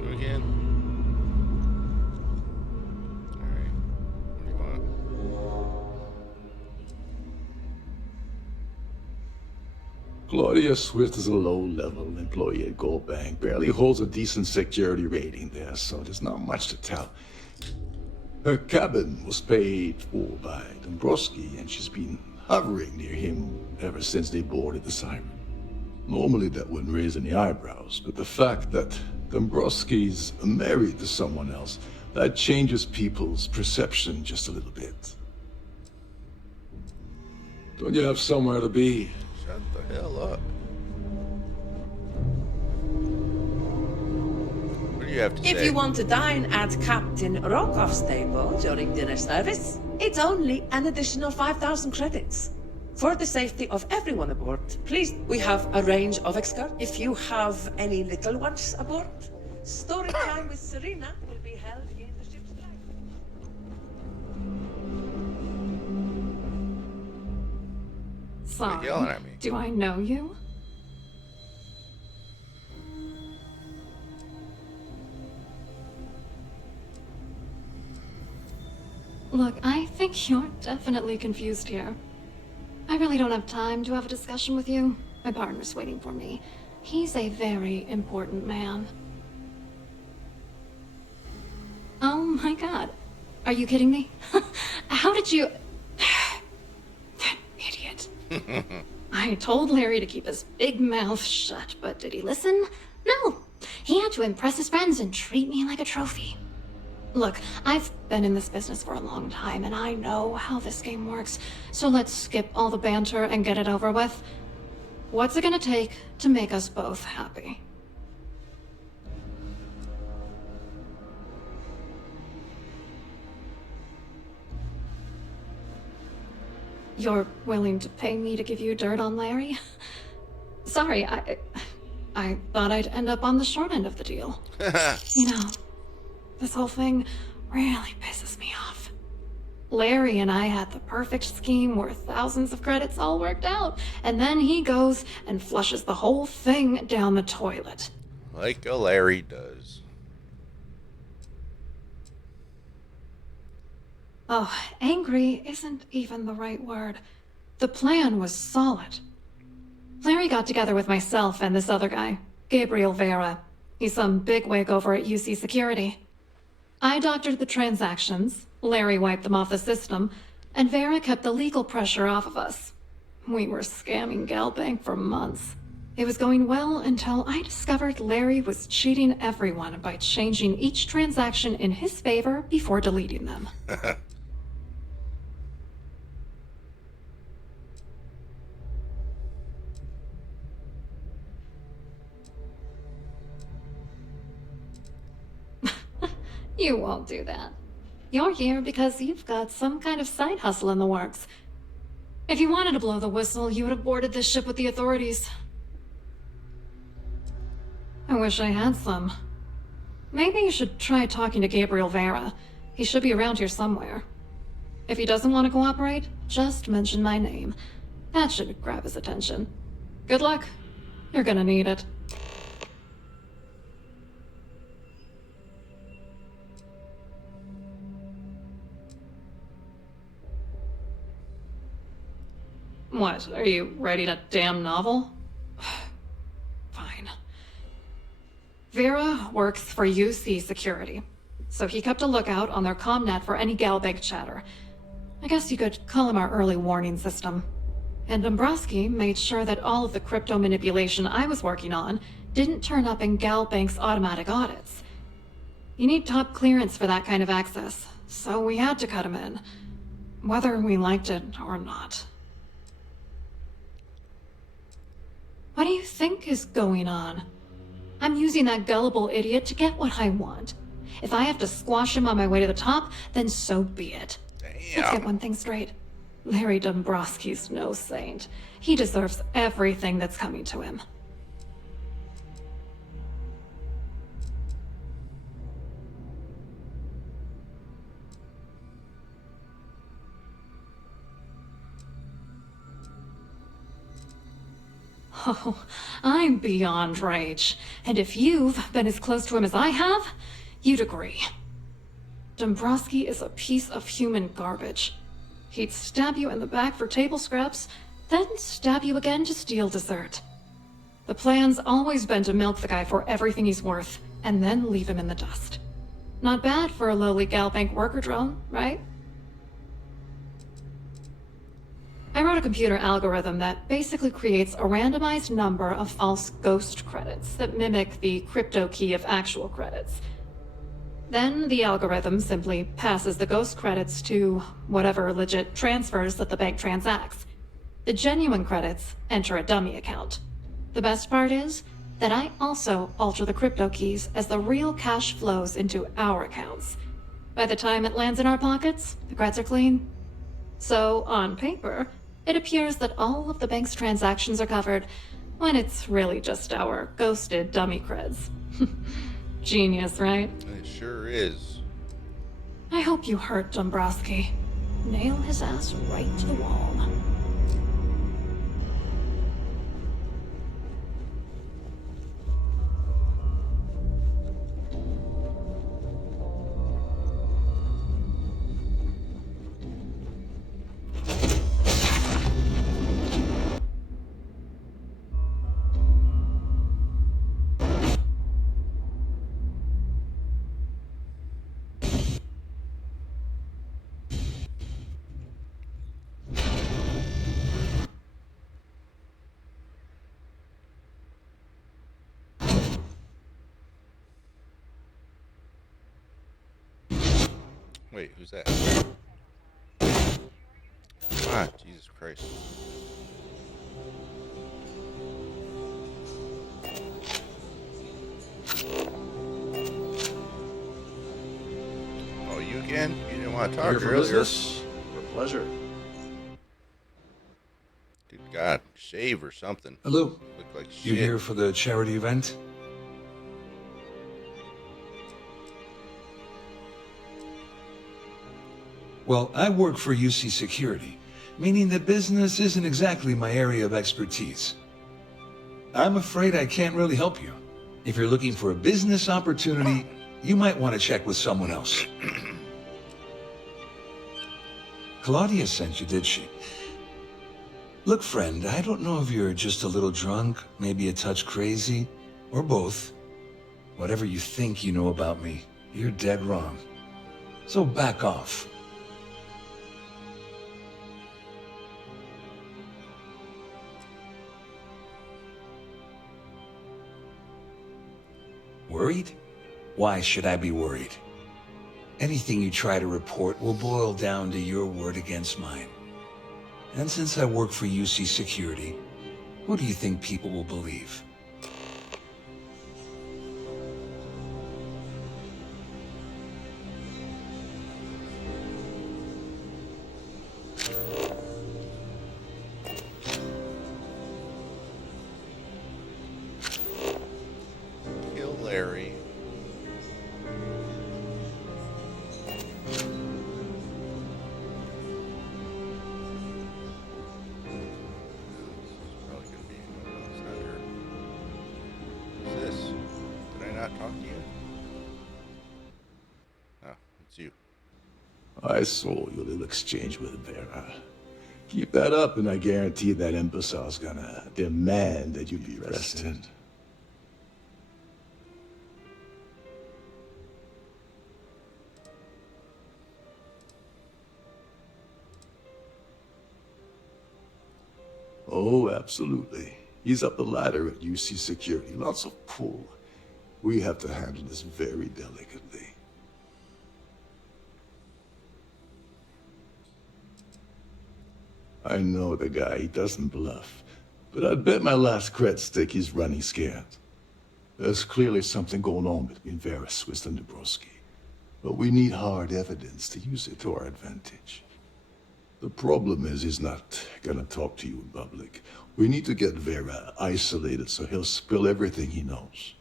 You again? Alright. What do you want? Claudia Swift is a low-level employee at Gold Bank. Barely holds a decent security rating there, so there's not much to tell. Her cabin was paid for by Dombrowski, and she's been hovering near him ever since they boarded the Siren. Normally that wouldn't raise any eyebrows, but the fact that Dombrowski's married to someone else, that changes people's perception just a little bit. Don't you have somewhere to be? Shut the hell up. What do you have to say? If you want to dine at Captain Rokoff's table during dinner service, it's only an additional 5,000 credits. For the safety of everyone aboard, please, we have a range of excursions. If you have any little ones aboard, story time with Serena will be held in the ship's flight. Sorry. You're yelling at me. Do I know you? Look, I think you're definitely confused here. I really don't have time to have a discussion with you. My partner's waiting for me. He's a very important man. Oh my god. Are you kidding me? How did you... That idiot. I told Larry to keep his big mouth shut, but did he listen? No. He had to impress his friends and treat me like a trophy. Look, I've been in this business for a long time, and I know how this game works, so let's skip all the banter and get it over with. What's it gonna take to make us both happy? You're willing to pay me to give you dirt on Larry? Sorry, I thought I'd end up on the short end of the deal. You know, this whole thing really pisses me off. Larry and I had the perfect scheme worth thousands of credits all worked out, and then he goes and flushes the whole thing down the toilet. Like a Larry does. Oh, angry isn't even the right word. The plan was solid. Larry got together with myself and this other guy, Gabriel Vera. He's some bigwig over at UC Security. I doctored the transactions, Larry wiped them off the system, and Vera kept the legal pressure off of us. We were scamming Galbank for months. It was going well until I discovered Larry was cheating everyone by changing each transaction in his favor before deleting them. You won't do that. You're here because you've got some kind of side hustle in the works. If you wanted to blow the whistle, you would have boarded this ship with the authorities. I wish I had some. Maybe you should try talking to Gabriel Vera. He should be around here somewhere. If he doesn't want to cooperate, just mention my name. That should grab his attention. Good luck. You're gonna need it. What, are you writing a damn novel? Fine. Vera works for UC Security, so he kept a lookout on their comnet for any Galbank chatter. I guess you could call him our early warning system. And Dombrowski made sure that all of the crypto manipulation I was working on didn't turn up in Galbank's automatic audits. You need top clearance for that kind of access, so we had to cut him in, whether we liked it or not. What do you think is going on? I'm using that gullible idiot to get what I want. If I have to squash him on my way to the top, then so be it. Let's get one thing straight. Larry Dombrowski's no saint. He deserves everything that's coming to him. Oh, I'm beyond rage. And if you've been as close to him as I have, you'd agree. Dombrowski is a piece of human garbage. He'd stab you in the back for table scraps, then stab you again to steal dessert. The plan's always been to milk the guy for everything he's worth, and then leave him in the dust. Not bad for a lowly Galbank worker drone, right? I wrote a computer algorithm that basically creates a randomized number of false ghost credits that mimic the crypto key of actual credits. Then the algorithm simply passes the ghost credits to whatever legit transfers that the bank transacts. The genuine credits enter a dummy account. The best part is that I also alter the crypto keys as the real cash flows into our accounts. By the time it lands in our pockets, the creds are clean. So, on paper, it appears that all of the bank's transactions are covered, when it's really just our ghosted dummy creds. Genius, right? It sure is. I hope you hurt Dombrowski. Nail his ass right to the wall. Wait, who's that? Ah, Jesus Christ. Oh, you again? You didn't want to talk Here for earlier. business? For pleasure. Good God, shave or something. Hello. Look like shit. You here for the charity event? Well, I work for UC Security, meaning that business isn't exactly my area of expertise. I'm afraid I can't really help you. If you're looking for a business opportunity, you might want to check with someone else. Claudia sent you, did she? Look, friend, I don't know if you're just a little drunk, maybe a touch crazy, or both. Whatever you think you know about me, you're dead wrong. So back off. Worried? Why should I be worried? Anything you try to report will boil down to your word against mine. And since I work for UC Security, who do you think people will believe? Kill Larry. Talk to you? Oh, it's you. I saw your little exchange with Vera. Keep that up and I guarantee that imbecile's gonna demand that you be arrested. Oh, absolutely. He's up the ladder at UC Security. Lots of pull. We have to handle this very delicately. I know the guy, he doesn't bluff. But I bet my last cred stick he's running scared. There's clearly something going on between Vera Swiss and Dabrowski. But we need hard evidence to use it to our advantage. The problem is he's not gonna talk to you in public. We need to get Vera isolated so he'll spill everything he knows.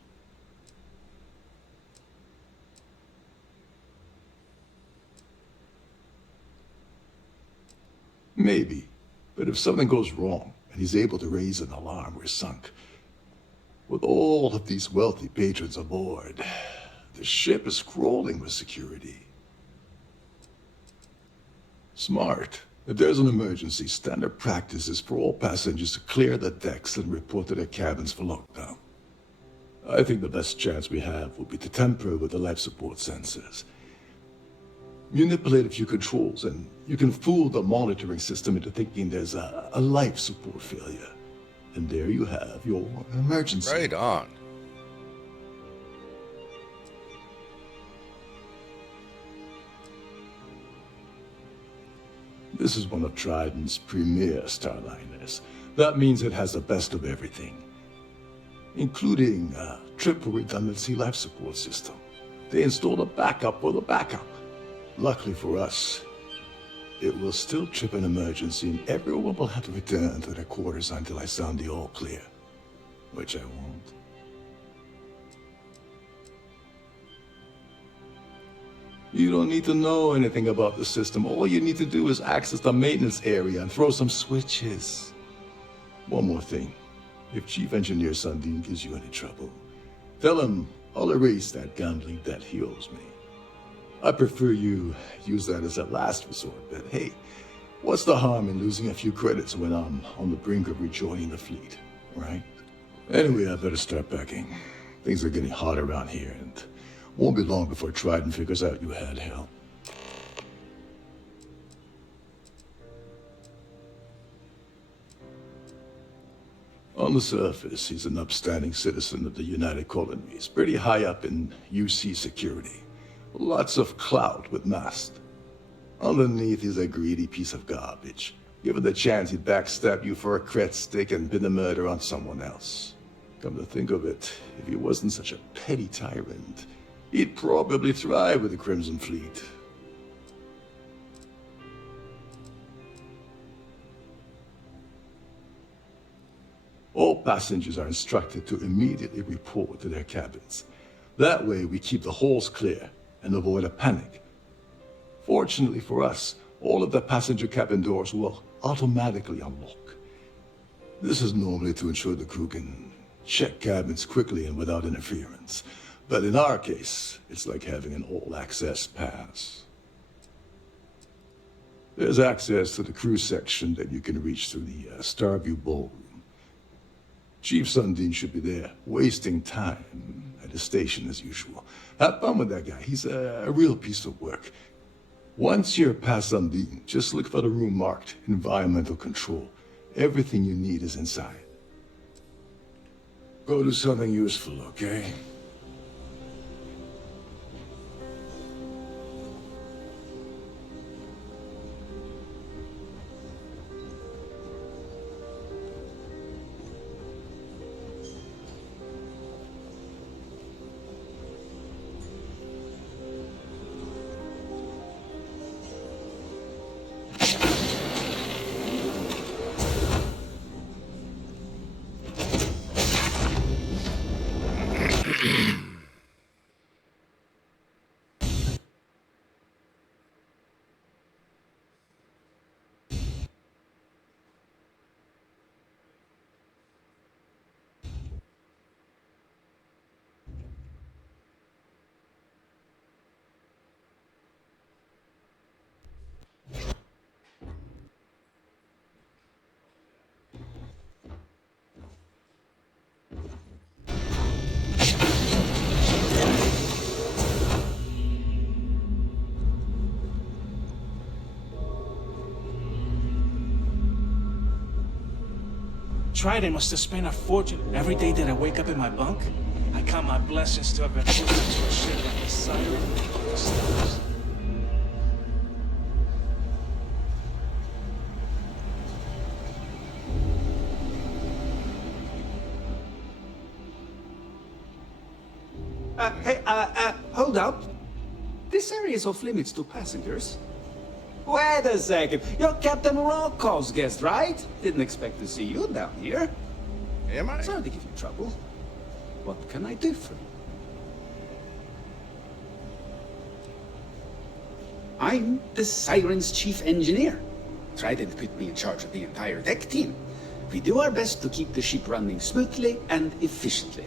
Maybe. But if something goes wrong, and he's able to raise an alarm, we're sunk. With all of these wealthy patrons aboard, the ship is crawling with security. Smart. If there's an emergency, standard practice is for all passengers to clear the decks and report to their cabins for lockdown. I think the best chance we have would be to tamper with the life support sensors. Manipulate a few controls, and you can fool the monitoring system into thinking there's a life support failure. And there you have your emergency. Right on. This is one of Trident's premier starliners. That means it has the best of everything, including a triple redundancy life support system. They installed a backup for the backup. Luckily for us, it will still trip an emergency and everyone will have to return to their quarters until I sound the all clear, which I won't. You don't need to know anything about the system. All you need to do is access the maintenance area and throw some switches. One more thing. If Chief Engineer Sundin gives you any trouble, tell him I'll erase that gambling debt he owes me. I prefer you use that as a last resort, but hey, what's the harm in losing a few credits when I'm on the brink of rejoining the fleet, right? Anyway, I better start packing. Things are getting hot around here, and won't be long before Trident figures out you had help. On the surface, he's an upstanding citizen of the United Colonies, pretty high up in UC Security. Lots of clout with Mast. Underneath, he's a greedy piece of garbage. Given the chance, he'd backstab you for a cred stick and pin the murder on someone else. Come to think of it, if he wasn't such a petty tyrant, he'd probably thrive with the Crimson Fleet. All passengers are instructed to immediately report to their cabins. That way, we keep the halls clear and avoid a panic. Fortunately for us, all of the passenger cabin doors will automatically unlock. This is normally to ensure the crew can check cabins quickly and without interference. But in our case, it's like having an all-access pass. There's access to the crew section that you can reach through the Starfield ballroom. Chief Sundin should be there, wasting time at his station as usual. Have fun with that guy. He's a real piece of work. Once you're past Sundin, just look for the room marked Environmental Control. Everything you need is inside. Go do something useful, okay? Trident must have spent a fortune. Every day that I wake up in my bunk, I count my blessings to have been put into a ship like the siren of the stars. Hold up. This area is off limits to passengers. Wait a second. You're Captain Rockoff's guest, right? Didn't expect to see you down here. Am I? Sorry to give you trouble. What can I do for you? I'm the Siren's chief engineer. Trident put me in charge of the entire deck team. We do our best to keep the ship running smoothly and efficiently.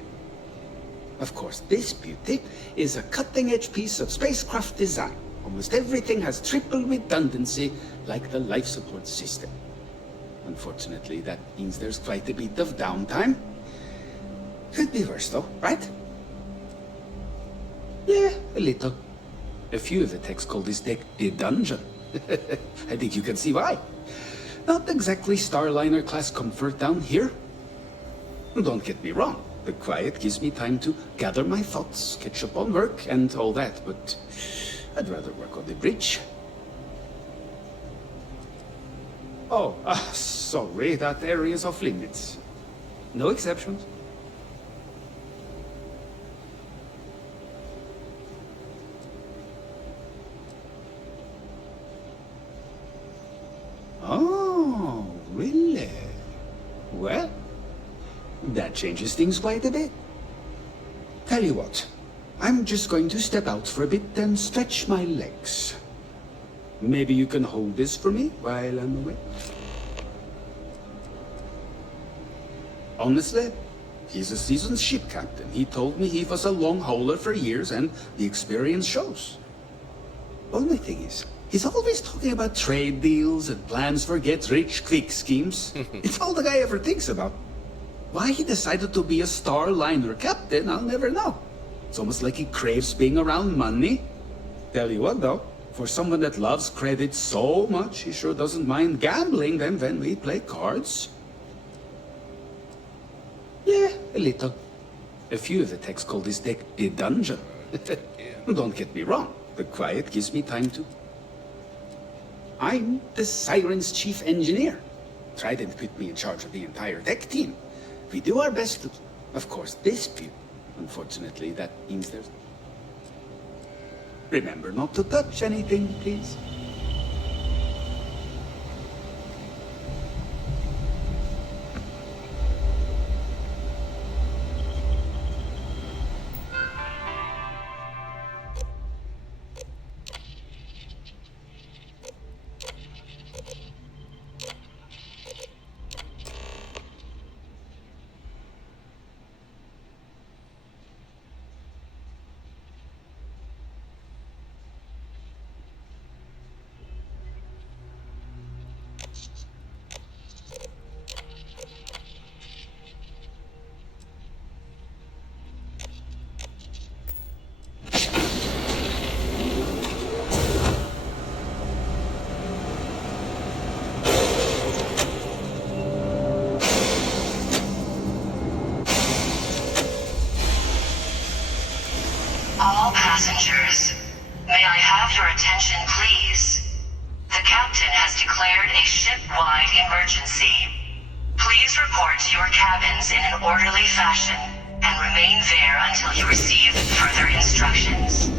Of course, this beauty is a cutting-edge piece of spacecraft design. Almost everything has triple redundancy, like the life support system. Unfortunately, that means there's quite a bit of downtime. Could be worse, though, right? Yeah, a little. A few of the techs call this deck the dungeon. I think you can see why. Not exactly Starliner-class comfort down here. Don't get me wrong. The quiet gives me time to gather my thoughts, catch up on work, and all that, but I'd rather work on the bridge. Oh, sorry, that area is off limits. No exceptions. Oh, really? Well, that changes things quite a bit. Tell you what, I'm just going to step out for a bit and stretch my legs. Maybe you can hold this for me while I'm away? Honestly, he's a seasoned ship captain. He told me he was a long hauler for years and the experience shows. Only thing is, he's always talking about trade deals and plans for get-rich-quick schemes. It's all the guy ever thinks about. Why he decided to be a Starliner captain, I'll never know. It's almost like he craves being around money. Tell you what, though, for someone that loves credit so much, he sure doesn't mind gambling them when we play cards. Yeah, a little. A few of the techs call this deck the dungeon. Don't get me wrong, the quiet gives me time to... I'm the Siren's chief engineer. Trident put me in charge of the entire deck team. We do our best to, of course, dispute. Unfortunately, that means there's... Remember not to touch anything, please. All passengers, may I have your attention, please? The captain has declared a ship-wide emergency. Please report to your cabins in an orderly fashion and remain there until you receive further instructions.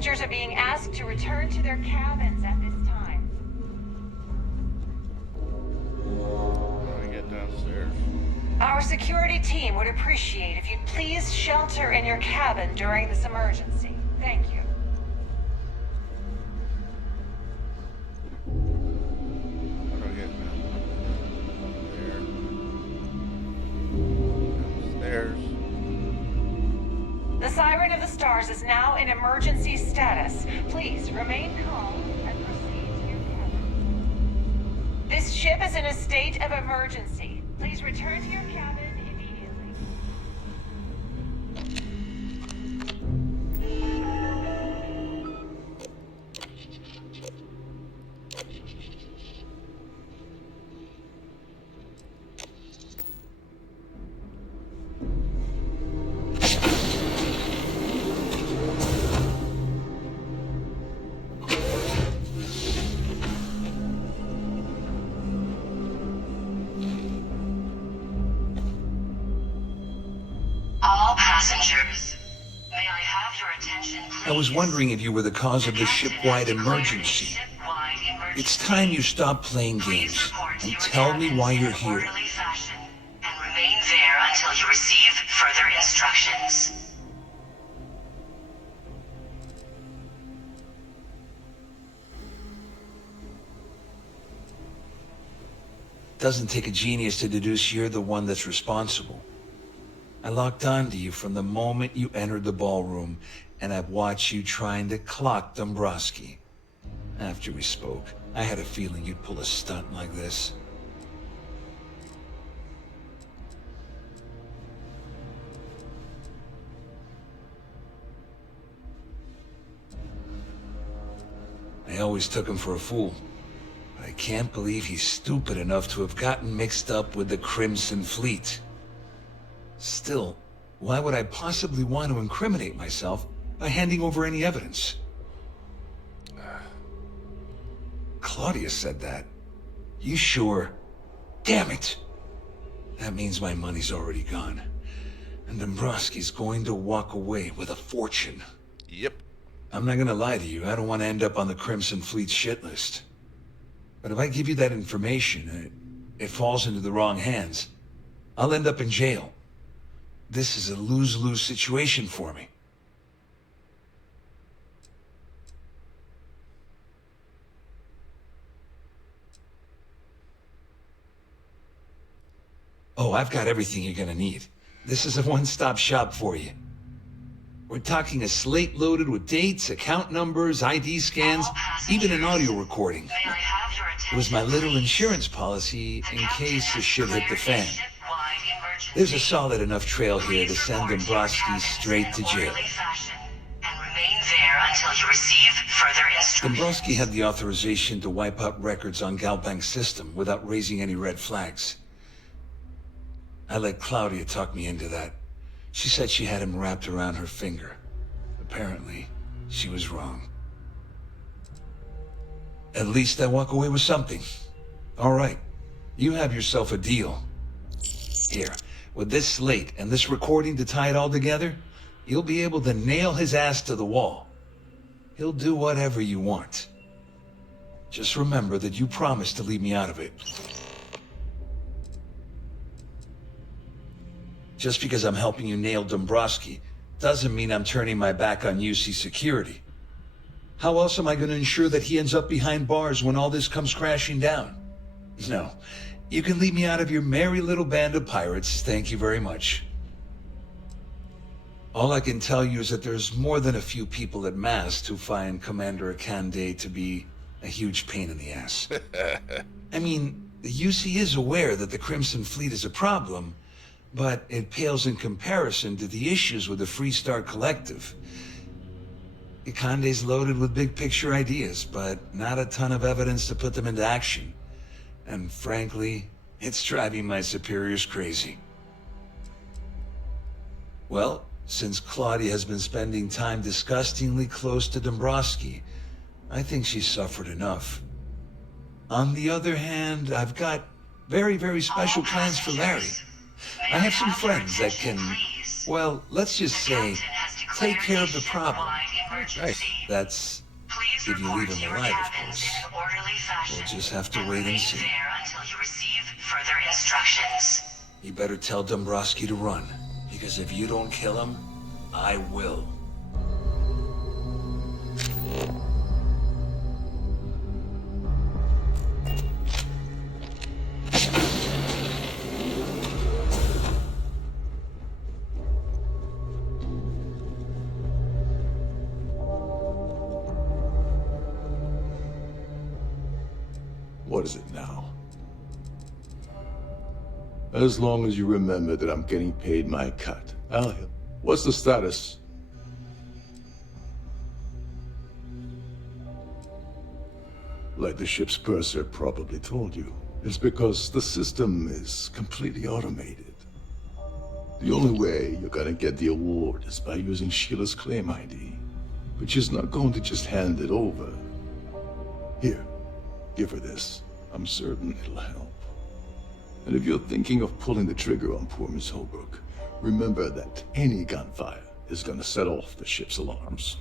passengers are being asked to return to their cabins at this time. How do I get downstairs? Our security team would appreciate if you'd please shelter in your cabin during this emergency. Thank you. How do I get downstairs? The Siren of the Stars is now in emergency status. Please remain calm and proceed to your cabin. This ship is in a state of emergency. Please return to your cabin immediately. All passengers, may I have your attention, please? I was wondering if you were the cause of the ship-wide emergency. It's time you stop playing games and tell me why you're here. Orderly fashion, and remain there until you receive further instructions. Doesn't take a genius to deduce you're the one that's responsible. I locked onto you from the moment you entered the ballroom, and I've watched you trying to clock Dombrowski. After we spoke, I had a feeling you'd pull a stunt like this. I always took him for a fool, but I can't believe he's stupid enough to have gotten mixed up with the Crimson Fleet. Still, why would I possibly want to incriminate myself by handing over any evidence? Claudia said that. You sure? Damn it! That means my money's already gone. And Dombrowski's going to walk away with a fortune. Yep. I'm not gonna lie to you, I don't want to end up on the Crimson Fleet shit list. But if I give you that information, and it falls into the wrong hands, I'll end up in jail. This is a lose-lose situation for me. Oh, I've got everything you're gonna need. This is a one-stop shop for you. We're talking a slate loaded with dates, account numbers, ID scans, even an audio recording. It was my little insurance policy in case the shit hit the fan. There's a solid enough trail here to send Dombrowski straight to jail. And remain there until you receive further instructions. Dombrowski had the authorization to wipe out records on Galbank's system without raising any red flags. I let Claudia talk me into that. She said she had him wrapped around her finger. Apparently, she was wrong. At least I walk away with something. All right, you have yourself a deal. Here, with this slate and this recording to tie it all together, you'll be able to nail his ass to the wall. He'll do whatever you want. Just remember that you promised to leave me out of it. Just because I'm helping you nail Dombrowski doesn't mean I'm turning my back on UC security. How else am I going to ensure that he ends up behind bars when all this comes crashing down? No, you can leave me out of your merry little band of pirates, thank you very much. All I can tell you is that there's more than a few people at Mast who find Commander Akande to be a huge pain in the ass. I mean, the UC is aware that the Crimson Fleet is a problem, but it pales in comparison to the issues with the Freestar Collective. Akande's loaded with big picture ideas, but not a ton of evidence to put them into action. And frankly, it's driving my superiors crazy. Well, since Claudia has been spending time disgustingly close to Dombrowski, I think she's suffered enough. On the other hand, I've got very, very special plans for Larry. I have some friends that can, well, let's just say, take care of the problem emergency. That's Please if you report leave to him your alive, of cabins in course. an orderly fashion. We'll just have to and wait and remain see. there until you receive further instructions. You better tell Dombrowski to run, because if you don't kill him, I will. What is it now? As long as you remember that I'm getting paid my cut, I'll help. What's the status? Like the ship's purser probably told you, it's because the system is completely automated. The only way you're gonna get the award is by using Sheila's claim ID. But she's not going to just hand it over. Here, give her this. I'm certain it'll help. And if you're thinking of pulling the trigger on poor Miss Holbrook, remember that any gunfire is gonna set off the ship's alarms.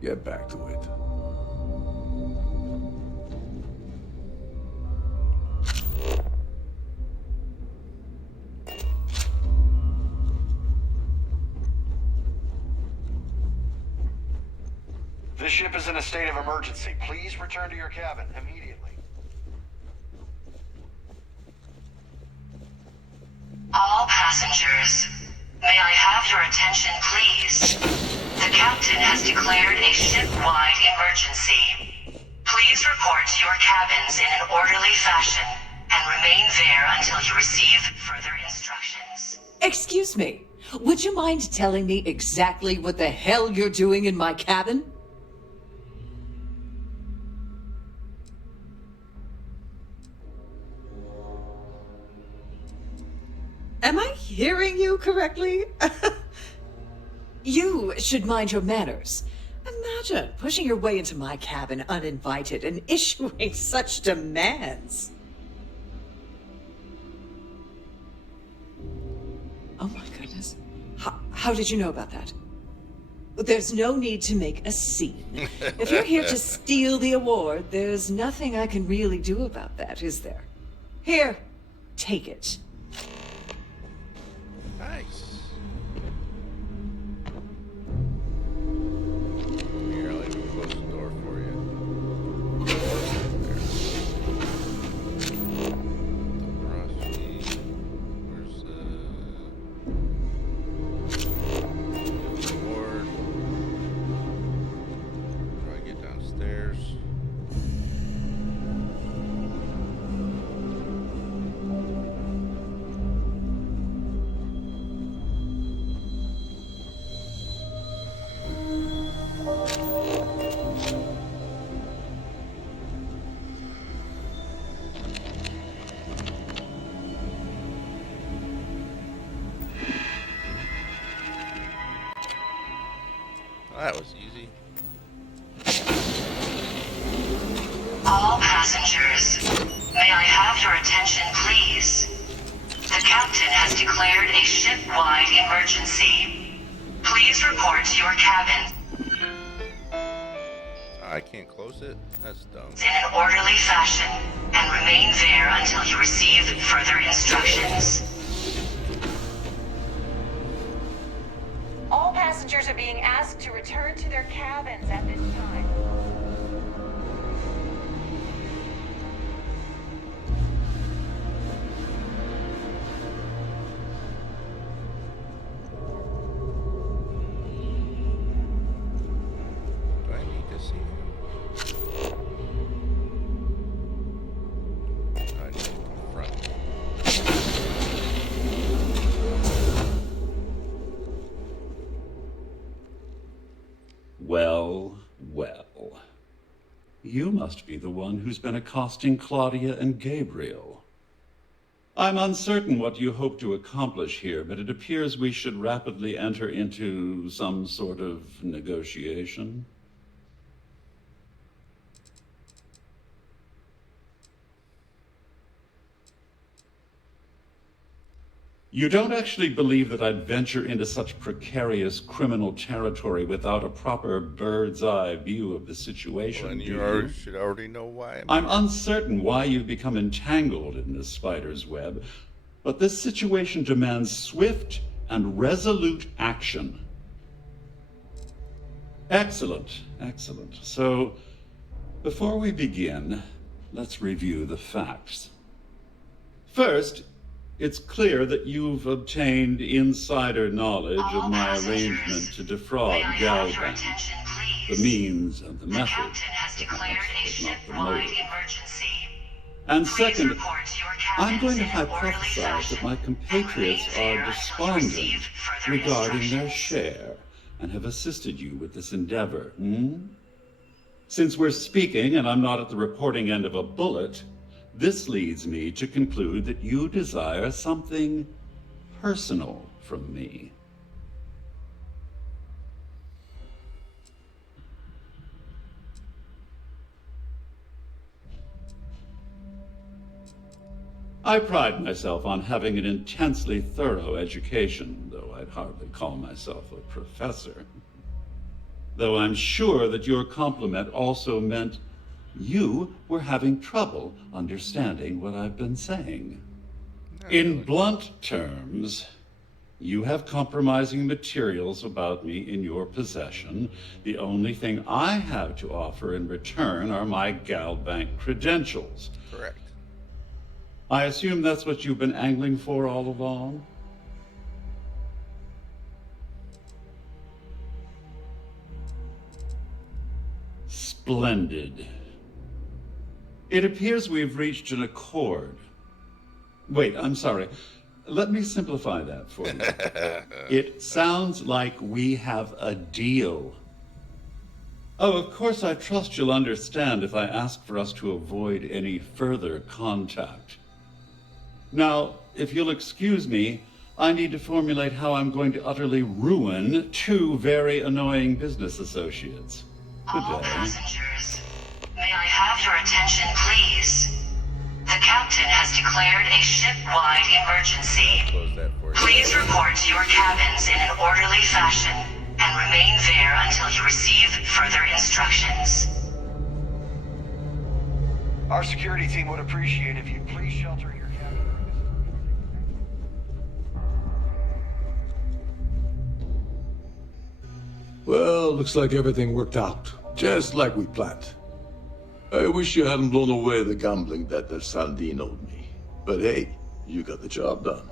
Get back to it. This ship is in a state of emergency. Please return to your cabin immediately. All passengers, may I have your attention, please? The captain has declared a ship-wide emergency. Please report to your cabins in an orderly fashion and remain there until you receive further instructions. Excuse me, would you mind telling me exactly what the hell you're doing in my cabin? Am I hearing you correctly? You should mind your manners. Imagine pushing your way into my cabin uninvited and issuing such demands. Oh my goodness. How did you know about that? There's no need to make a scene. If you're here to steal the award, there's nothing I can really do about that, is there? Here, take it. Nice. Here, I'll even close the door for you. Frosty. Where's the award? How do I get downstairs? That was easy. All passengers, may I have your attention, please? The captain has declared a ship-wide emergency. Please report to your cabin I can't close it? That's dumb. in an orderly fashion and remain there until you receive further instructions. All passengers are being asked to return to their cabins at this time. Do I need to see him? I need to confront him. Well, well. You must be the one who's been accosting Claudia and Gabriel. I'm uncertain what you hope to accomplish here, but it appears we should rapidly enter into some sort of negotiation. You don't actually believe that I'd venture into such precarious criminal territory without a proper bird's-eye view of the situation, Well, and do you you? should already know why I'm uncertain why you've become entangled in this spider's web, but this situation demands swift and resolute action. Excellent, excellent. So, before we begin, let's review the facts. First, it's clear that you've obtained insider knowledge of my arrangement to defraud Galvan. The means and the method, perhaps, but not the motive. And second, I'm going to hypothesize that my compatriots are despondent regarding their share and have assisted you with this endeavor. Since we're speaking and I'm not at the reporting end of a bullet, this leads me to conclude that you desire something personal from me. I pride myself on having an intensely thorough education, though I'd hardly call myself a professor. Though I'm sure that your compliment also meant you were having trouble understanding what I've been saying. In blunt terms, you have compromising materials about me in your possession. The only thing I have to offer in return are my Galbank credentials. Correct. I assume that's what you've been angling for all along? Splendid. It appears we've reached an accord. Wait, I'm sorry. Let me simplify that for you. It sounds like we have a deal. Oh, of course, I trust you'll understand if I ask for us to avoid any further contact. Now, if you'll excuse me, I need to formulate how I'm going to utterly ruin two very annoying business associates. Good All day. passengers, may I have your attention, please? The captain has declared a ship-wide emergency. Please report to your cabins in an orderly fashion and remain there until you receive further instructions. Our security team would appreciate if you'd please shelter your cabin. Well, looks like everything worked out, just like we planned. I wish you hadn't blown away the gambling debt that Sandine owed me. But hey, you got the job done.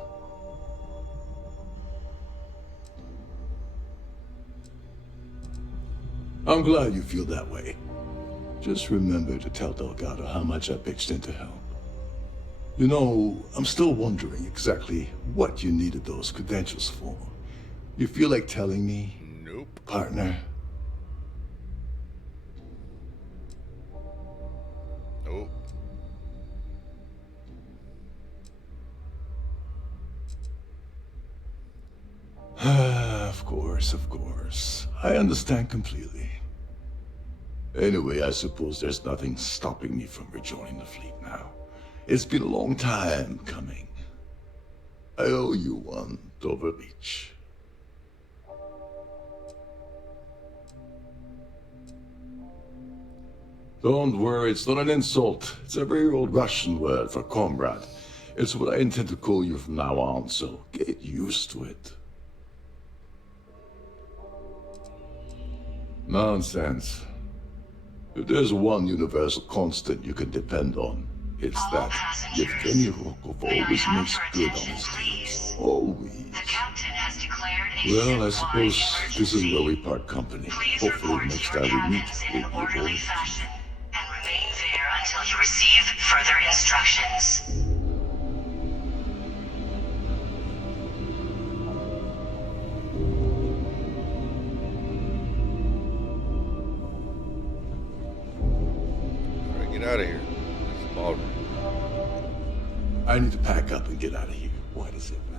I'm glad you feel that way. Just remember to tell Delgado how much I pitched in to help. You know, I'm still wondering exactly what you needed those credentials for. You feel like telling me? Nope. Partner? Nope. Of course, of course. I understand completely. Anyway, I suppose there's nothing stopping me from rejoining the fleet now. It's been a long time coming. I owe you one, Dover Beach. Don't worry, it's not an insult. It's a very old Russian word for comrade. It's what I intend to call you from now on, so get used to it. Nonsense. If there's one universal constant you can depend on, it's that Yevgeny Rokov always makes good on his deals. Always. Well, I suppose this is where we part company. Hopefully next time we meet, we'll be aboard. And remain there until you receive further instructions. Alright, get out of here. This ballroom. I need to pack up and get out of here. What is it now?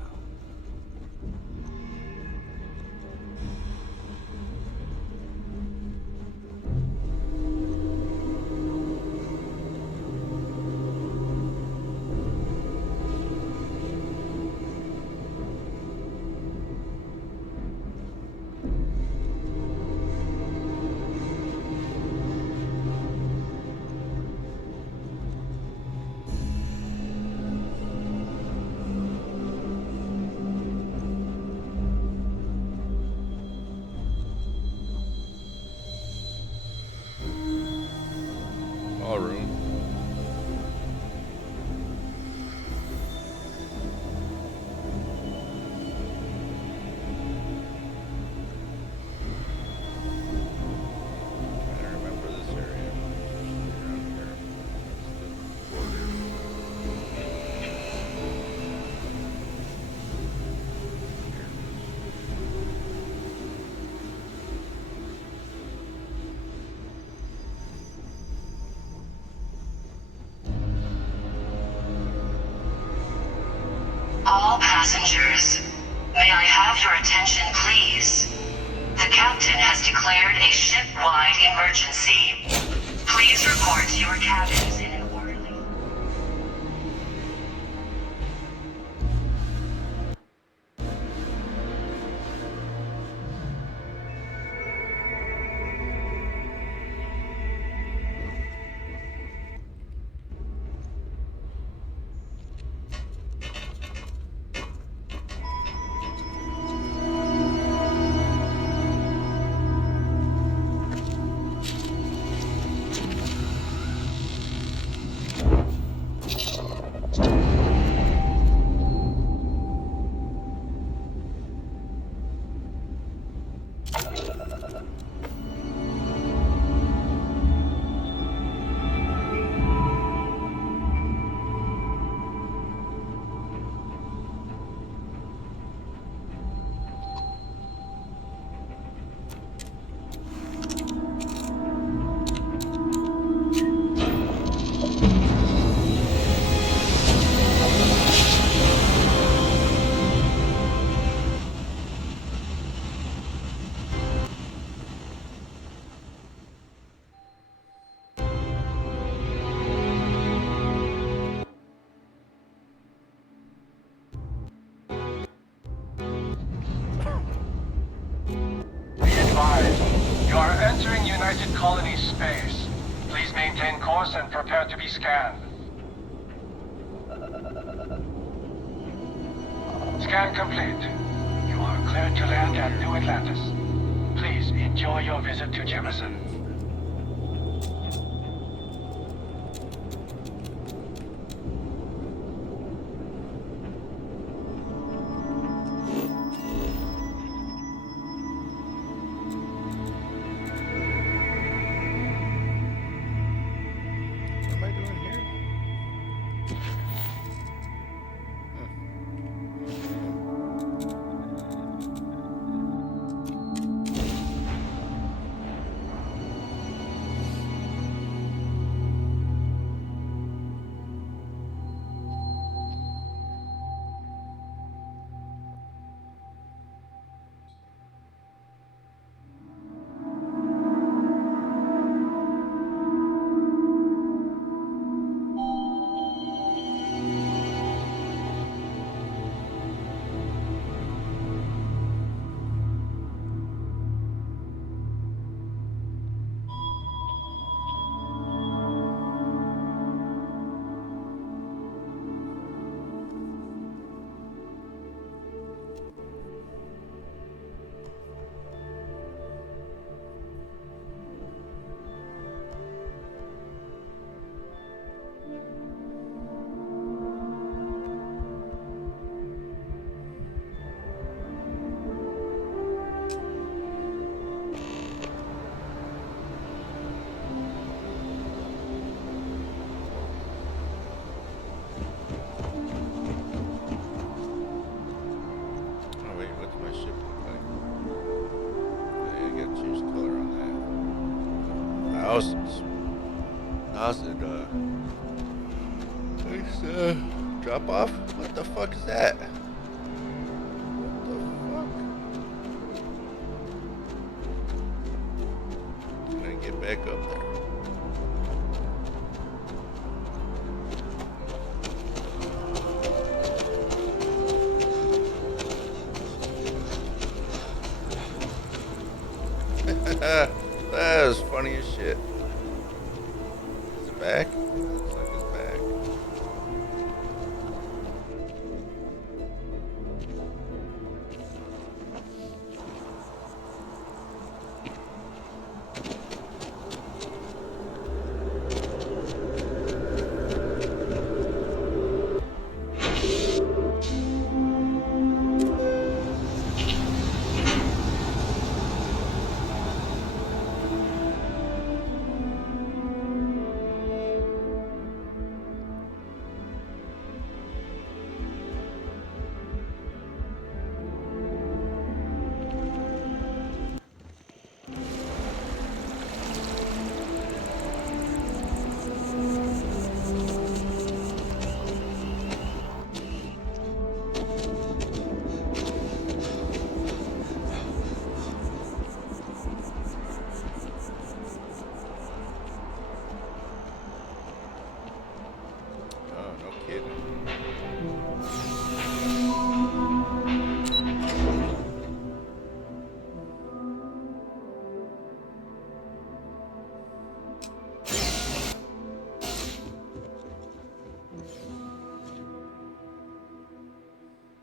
All passengers, may I have your attention, please? The captain has declared a ship-wide emergency. Please report to your cabins in an orderly... You are entering United Colony space. Please maintain course and prepare to be scanned. Scan complete. You are cleared to land at New Atlantis. Please enjoy your visit to Jefferson. What am I doing here? Oh wait, what's my ship look like? I gotta change color on that. Thousands. Nice, drop off? What the fuck is that? What the fuck? Can I get back up there? That was funny as shit. Is it back? Looks like it's back.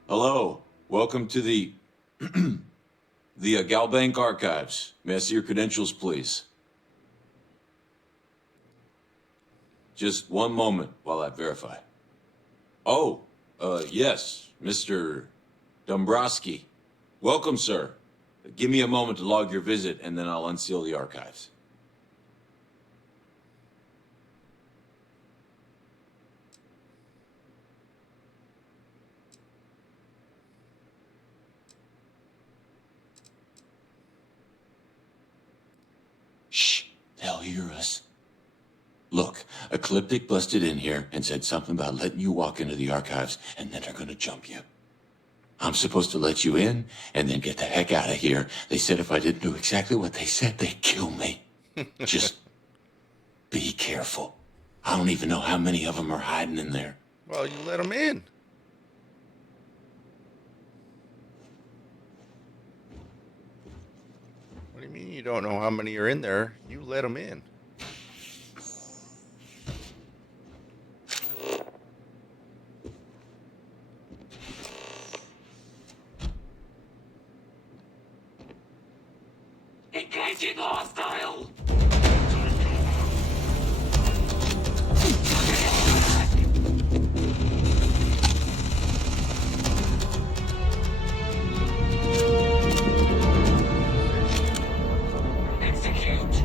Hello. Welcome to the the Galbank Archives. May I see your credentials, please? Just one moment while I verify. Oh, yes, Mr. Dombrowski. Welcome, sir. Give me a moment to log your visit, and then I'll unseal the archives. Shh, they'll hear us. Look, Ecliptic busted in here and said something about letting you walk into the archives, and then they're gonna jump you. I'm supposed to let you in, and then get the heck out of here. They said if I didn't do exactly what they said, they'd kill me. Just be careful. I don't even know how many of them are hiding in there. Well, you let them in. What do you mean you don't know how many are in there? You let them in. Engaging hostile! Execute.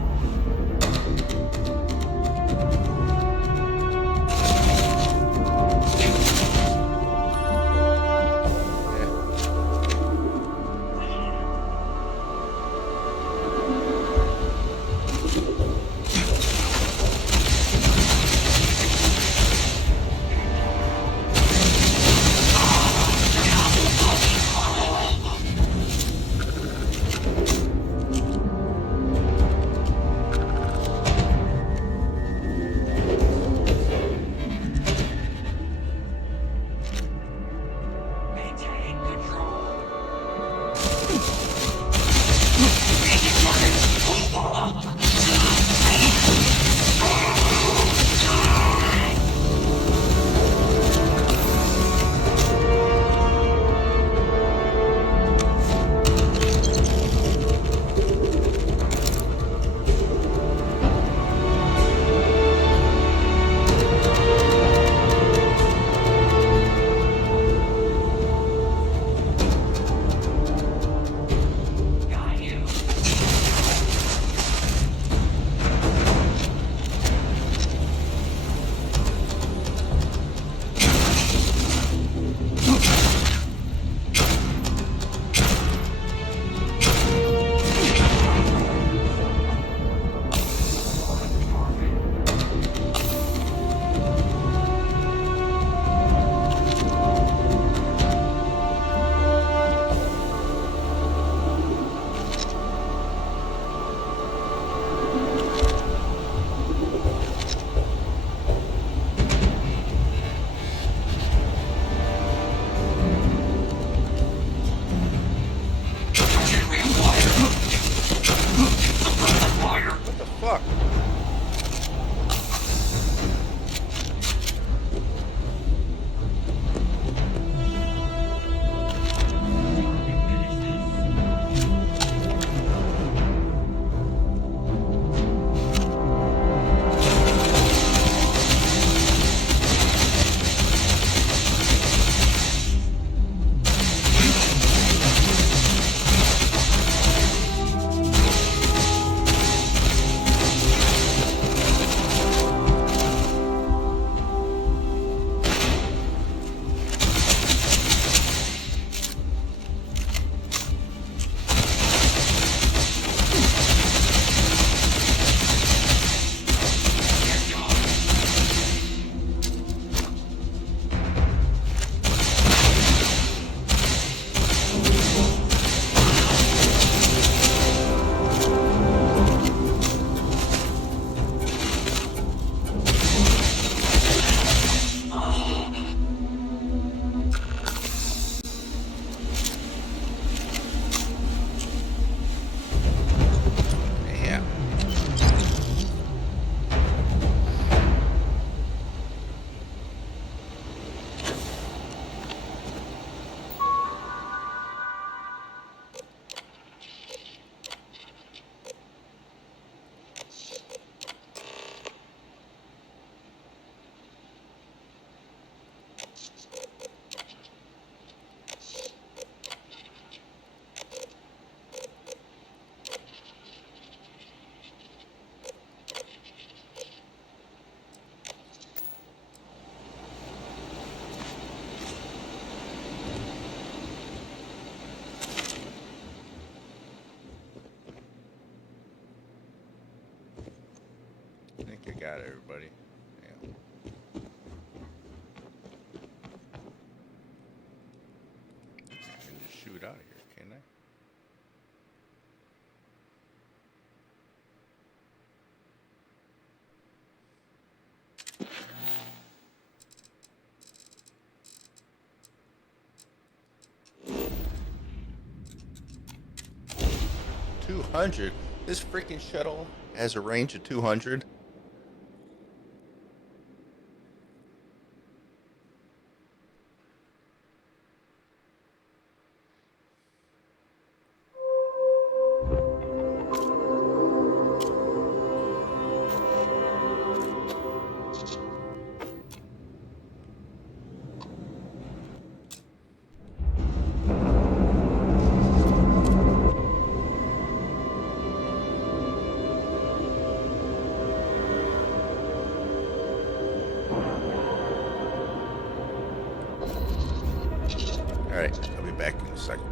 got it, everybody. Damn. I can just shoot out of here, can't I? 200. This freaking shuttle has a range of 200. Alright, I'll be back in a second.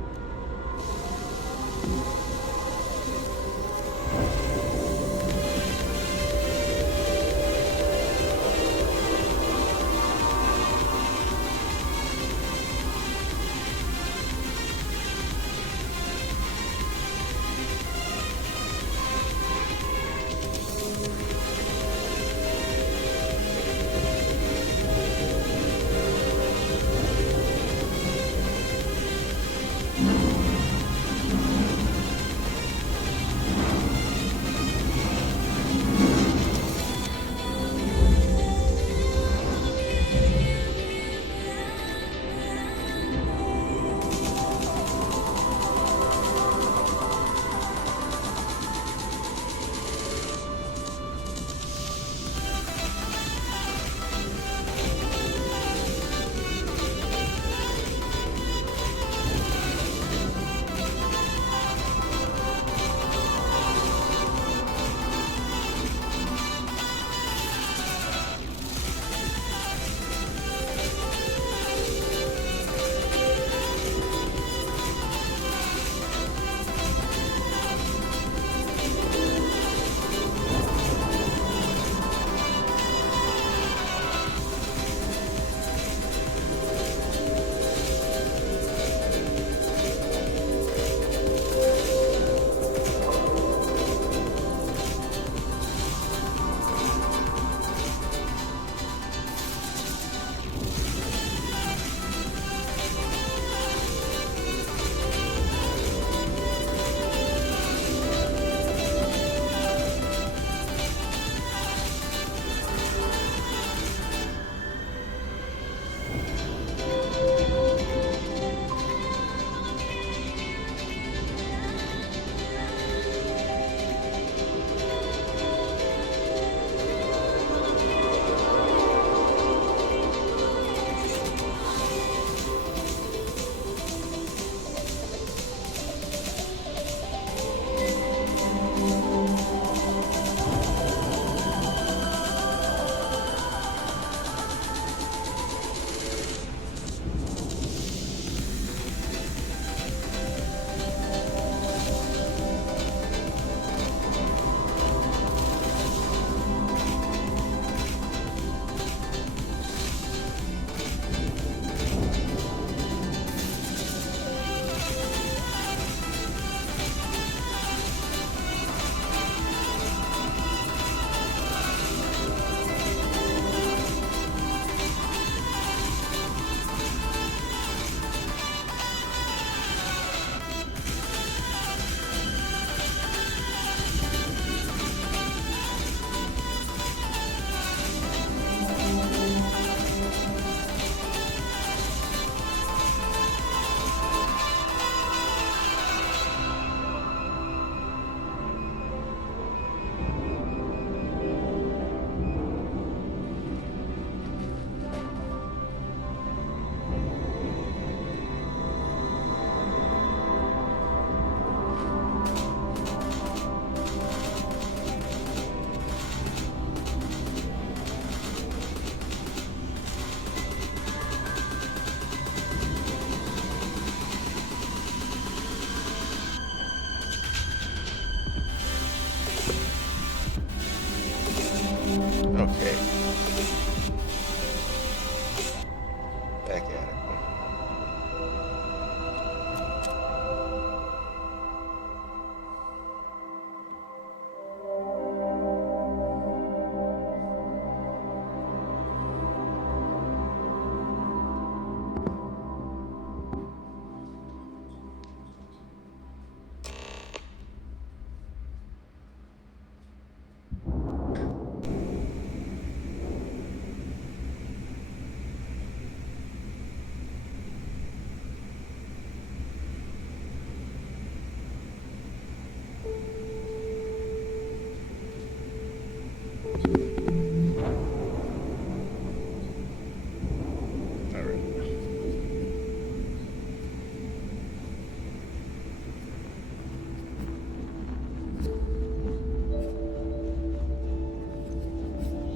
back at it.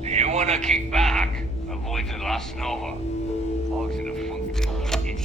You wanna kick back? Avoid the last Nova. Hogs in a funk that any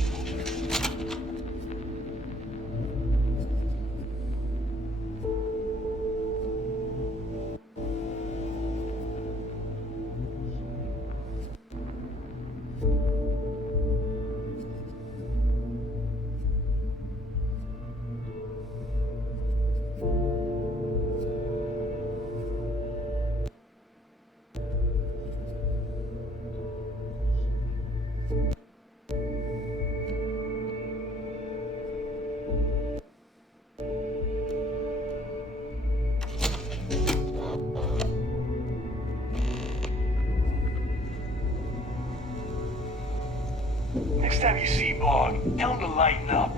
Next time you see Bog, tell him to lighten up.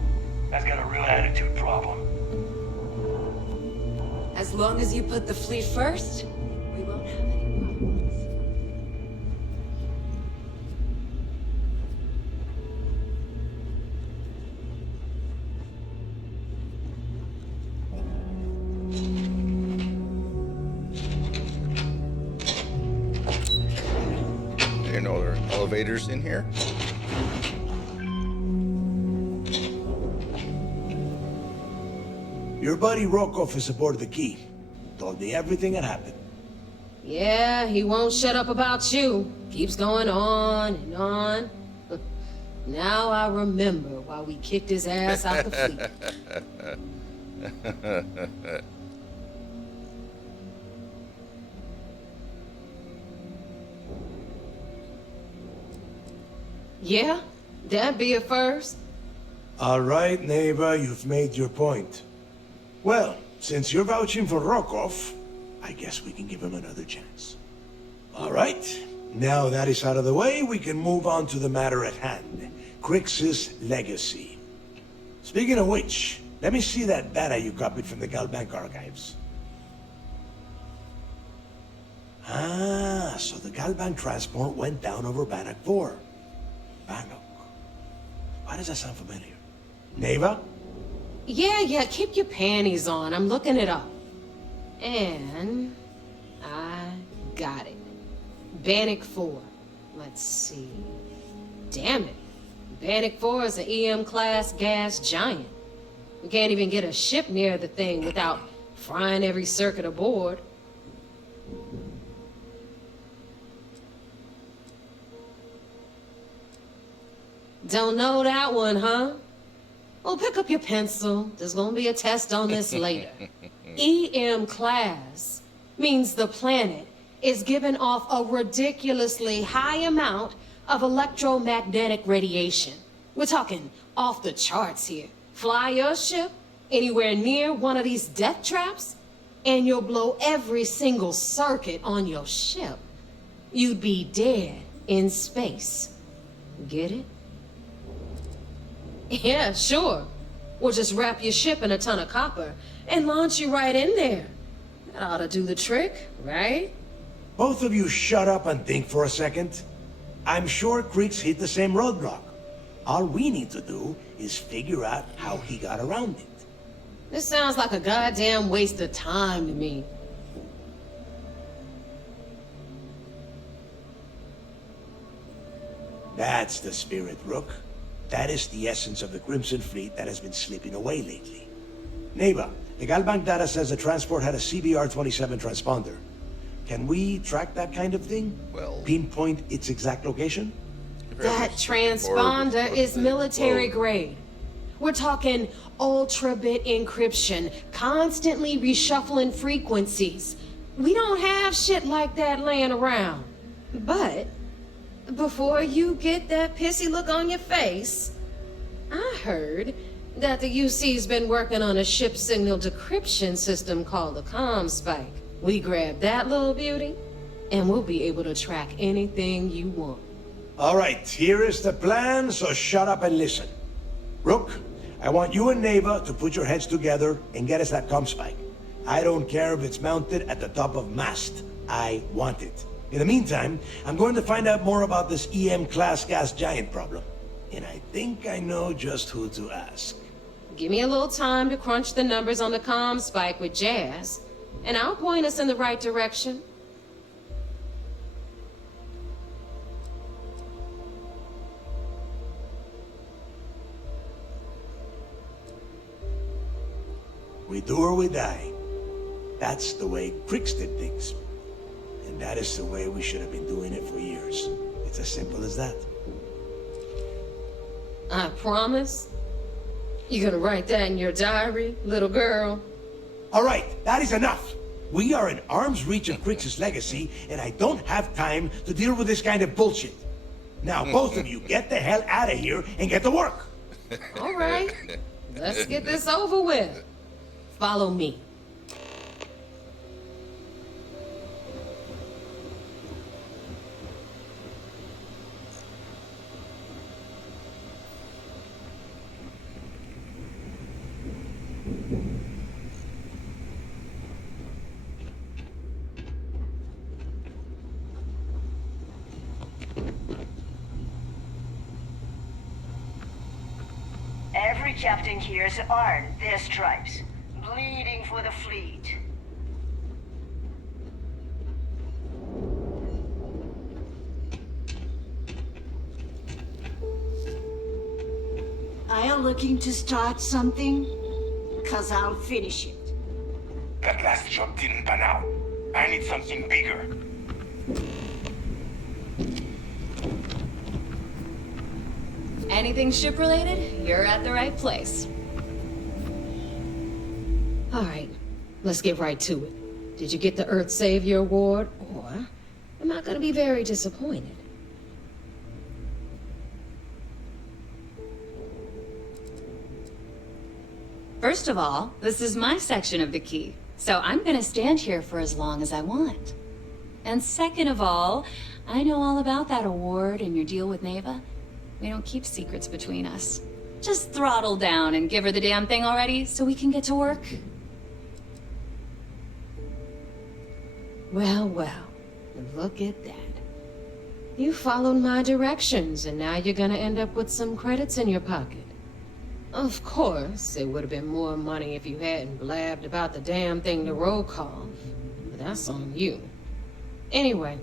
That's got a real attitude problem. As long as you put the fleet first, we won't have any problems. There are no other elevators in here. Your buddy Rokov is aboard the Key. Told me everything that happened. Yeah, he won't shut up about you. Keeps going on and on. Now I remember why we kicked his ass out the fleet. Yeah, that'd be a first. All right, Neva, you've made your point. Well, since you're vouching for Rokov, I guess we can give him another chance. All right, now that is out of the way, we can move on to the matter at hand. Crix's legacy. Speaking of which, let me see that data you copied from the Galbank archives. Ah, so the Galbank transport went down over Bannock 4. Bannock. Why does that sound familiar? Neva? Yeah, keep your panties on. I'm looking it up. And I got it. Bannock 4. Let's see. Damn it. Bannock 4 is an EM-class gas giant. We can't even get a ship near the thing without frying every circuit aboard. Don't know that one, huh? Well, pick up your pencil. There's gonna be a test on this later. EM class means the planet is giving off a ridiculously high amount of electromagnetic radiation. We're talking off the charts here. Fly your ship anywhere near one of these death traps, and you'll blow every single circuit on your ship. You'd be dead in space. Get it? Yeah, sure. We'll just wrap your ship in a ton of copper and launch you right in there. That ought to do the trick, right? Both of you shut up and think for a second. I'm sure Creeks hit the same roadblock. All we need to do is figure out how he got around it. This sounds like a goddamn waste of time to me. That's the spirit, Rook. That is the essence of the Crimson Fleet that has been slipping away lately. Neva, the Galbank data says the transport had a CBR-27 transponder. Can we track that kind of thing? Well... Pinpoint its exact location? That transponder is military grade. We're talking ultra-bit encryption, constantly reshuffling frequencies. We don't have shit like that laying around. But before you get that pissy look on your face, I heard that the UC's been working on a ship signal decryption system called the ComSpike. We grab that little beauty, and we'll be able to track anything you want. All right, here is the plan, so shut up and listen. Rook, I want you and Neva to put your heads together and get us that ComSpike. I don't care if it's mounted at the top of mast. I want it. In the meantime, I'm going to find out more about this EM-class gas giant problem. And I think I know just who to ask. Give me a little time to crunch the numbers on the ComSpike with Jazz, and I'll point us in the right direction. We do or we die. That's the way Crix did things. And that is the way we should have been doing it for years. It's as simple as that. I promise. You gonna write that in your diary, little girl? All right, that is enough. We are in arm's reach of Crix's legacy, and I don't have time to deal with this kind of bullshit. Now, both of you, get the hell out of here and get to work. All right, let's get this over with. Follow me. Every captain here's earned their stripes, bleeding for the fleet. Are you looking to start something? 'Cause I'll finish it. That last job didn't pan out. I need something bigger. Anything ship-related, you're at the right place. All right, let's get right to it. Did you get the Earth Savior Award, or am I gonna be very disappointed? First of all, this is my section of the key, so I'm gonna stand here for as long as I want. And second of all, I know all about that award and your deal with Neva. We don't keep secrets between us. Just throttle down and give her the damn thing already so we can get to work. Well, well, look at that. You followed my directions, and now you're gonna end up with some credits in your pocket. Of course, it would have been more money if you hadn't blabbed about the damn thing to roll call, but that's on you. Anyway,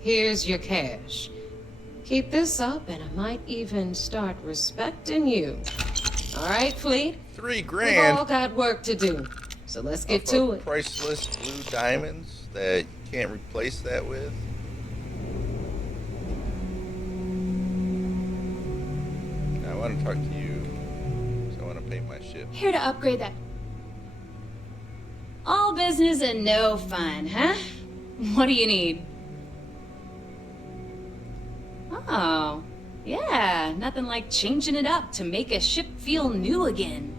here's your cash. Keep this up, and I might even start respecting you. All right, Fleet? $3 We've grand. all got work to do, so let's get to it. Priceless blue diamonds that you can't replace that with. I want to talk to you, so I want to paint my ship. Here to upgrade that. All business and no fun, huh? What do you need? Oh, yeah, nothing like changing it up to make a ship feel new again.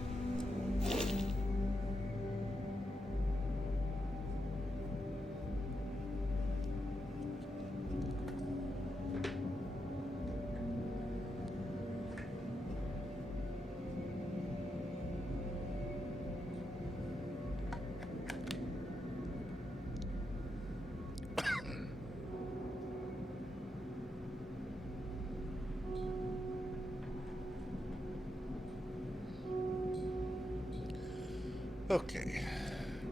Okay,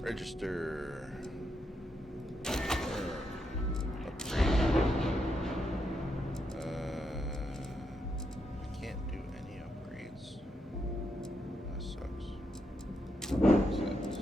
register. I can't do any upgrades. That sucks. Accept.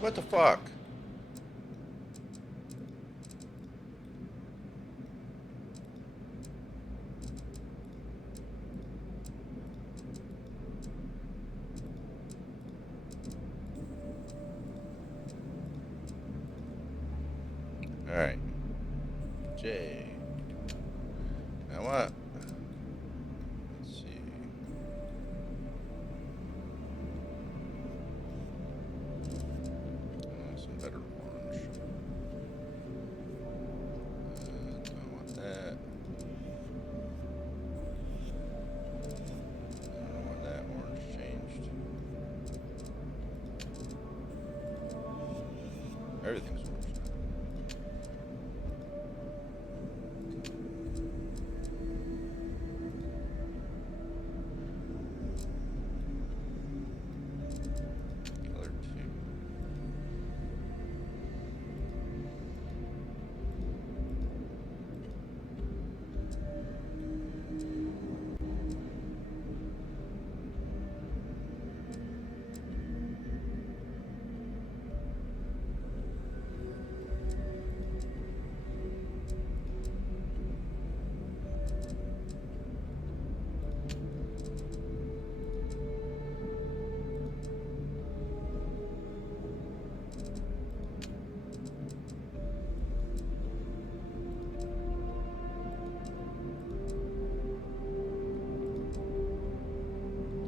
What the fuck? Alright. J. Now what? Let's see. Some better orange. Don't want that. I don't want that orange changed. Everything's orange. Color 2.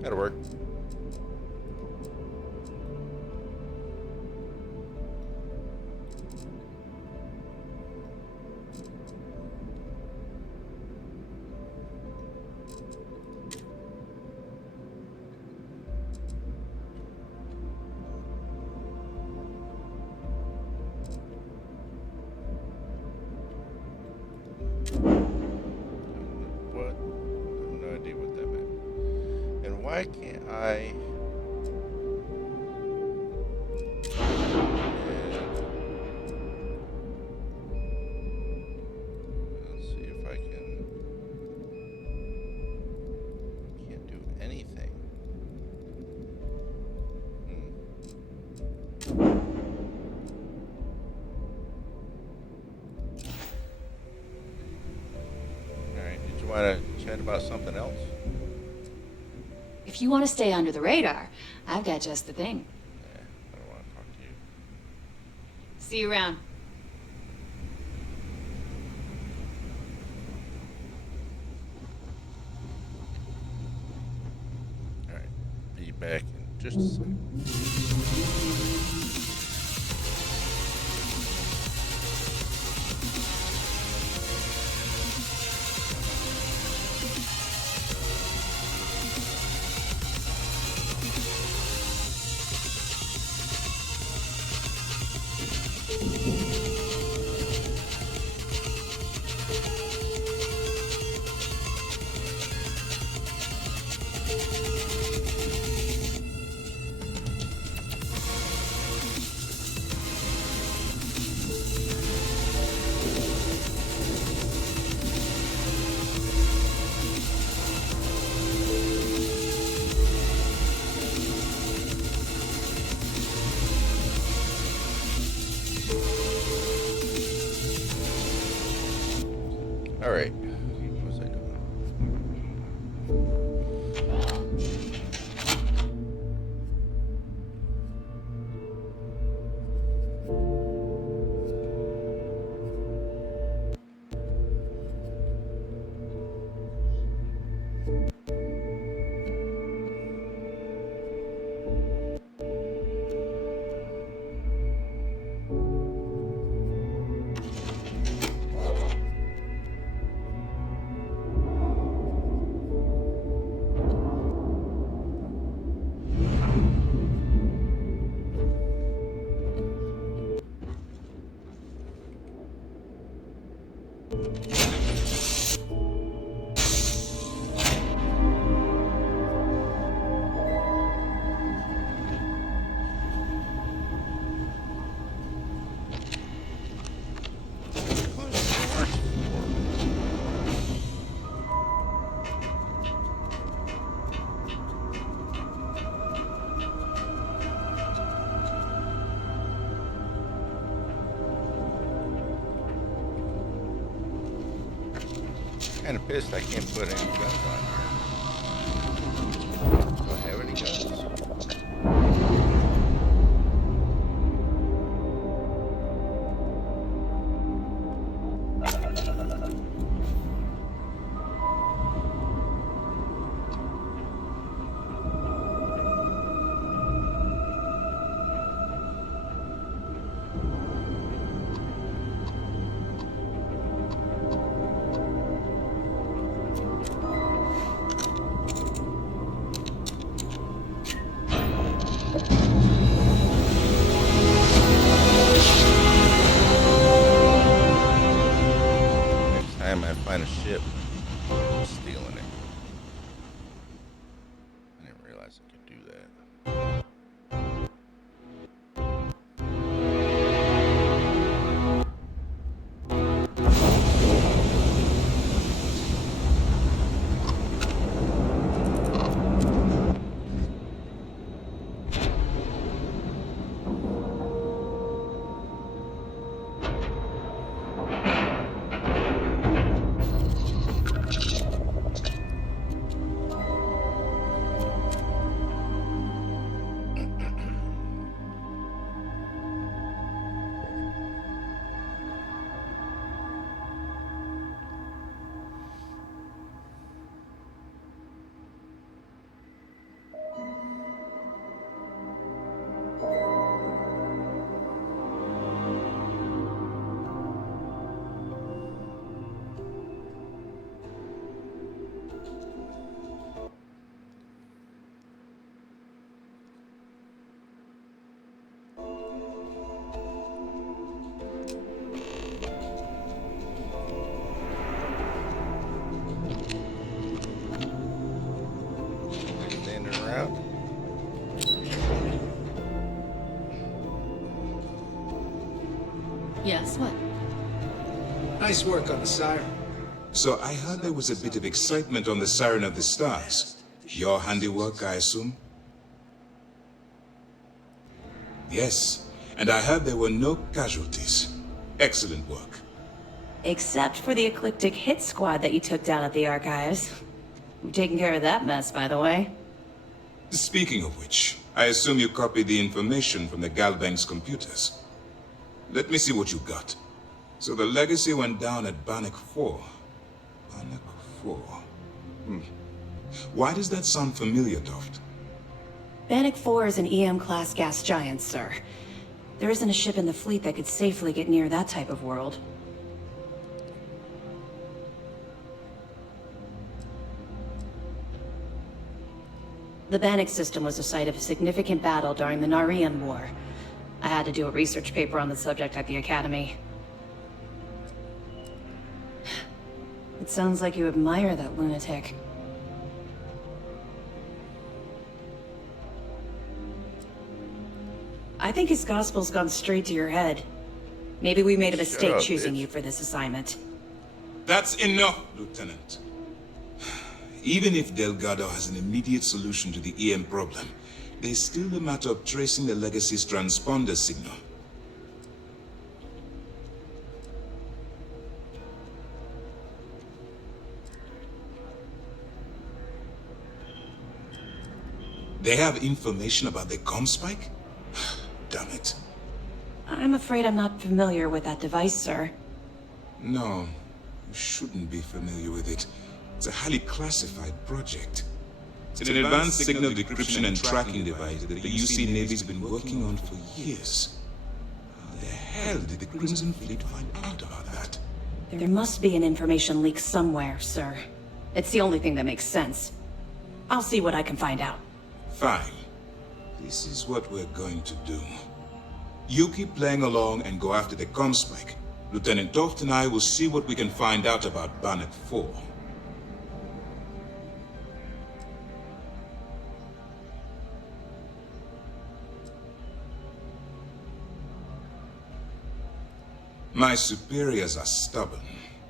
That'll work. What? I have no idea what that meant. And why can't I? Let's see if I can. Can't do anything. Alright, did you want to chat about something else? If you want to stay under the radar, I've got just the thing. I don't want to talk to you. See you around. Alright, be back in just a second. Alright. What was I doing? kind of pissed I can't put any guns on here. Do I have any guns? Time I find a ship, I'm stealing it. I didn't realize I could do that. Standing around. Yes, what? Nice work on the siren. So I heard there was a bit of excitement on the Siren of the Stars. Your handiwork, I assume? Yes, and I heard there were no casualties. Excellent work. Except for the eclectic hit squad that you took down at the archives. You're taking care of that mess, by the way. Speaking of which, I assume you copied the information from the Galbank's computers. Let me see what you got. So the legacy went down at Bannock 4. Bannock 4. Why does that sound familiar, Toft? Bannock 4 is an EM-class gas giant, sir. There isn't a ship in the fleet that could safely get near that type of world. The Bannock system was the site of a significant battle during the Narian War. I had to do a research paper on the subject at the Academy. It sounds like you admire that lunatic. I think his gospel's gone straight to your head. Maybe we made a mistake choosing you for this assignment. That's enough, Lieutenant. Even if Delgado has an immediate solution to the EM problem, there's still the matter of tracing the Legacy's transponder signal. They have information about the comm spike? Damn it. I'm afraid I'm not familiar with that device, sir. No, you shouldn't be familiar with it. It's a highly classified project. It's an advanced signal decryption and tracking device that the UC Navy's been working on for years. How the hell did the Crimson Fleet find out about that? There must be an information leak somewhere, sir. It's the only thing that makes sense. I'll see what I can find out. Fine. This is what we're going to do. You keep playing along and go after the comm spike. Lieutenant Toft and I will see what we can find out about Bannock 4. My superiors are stubborn.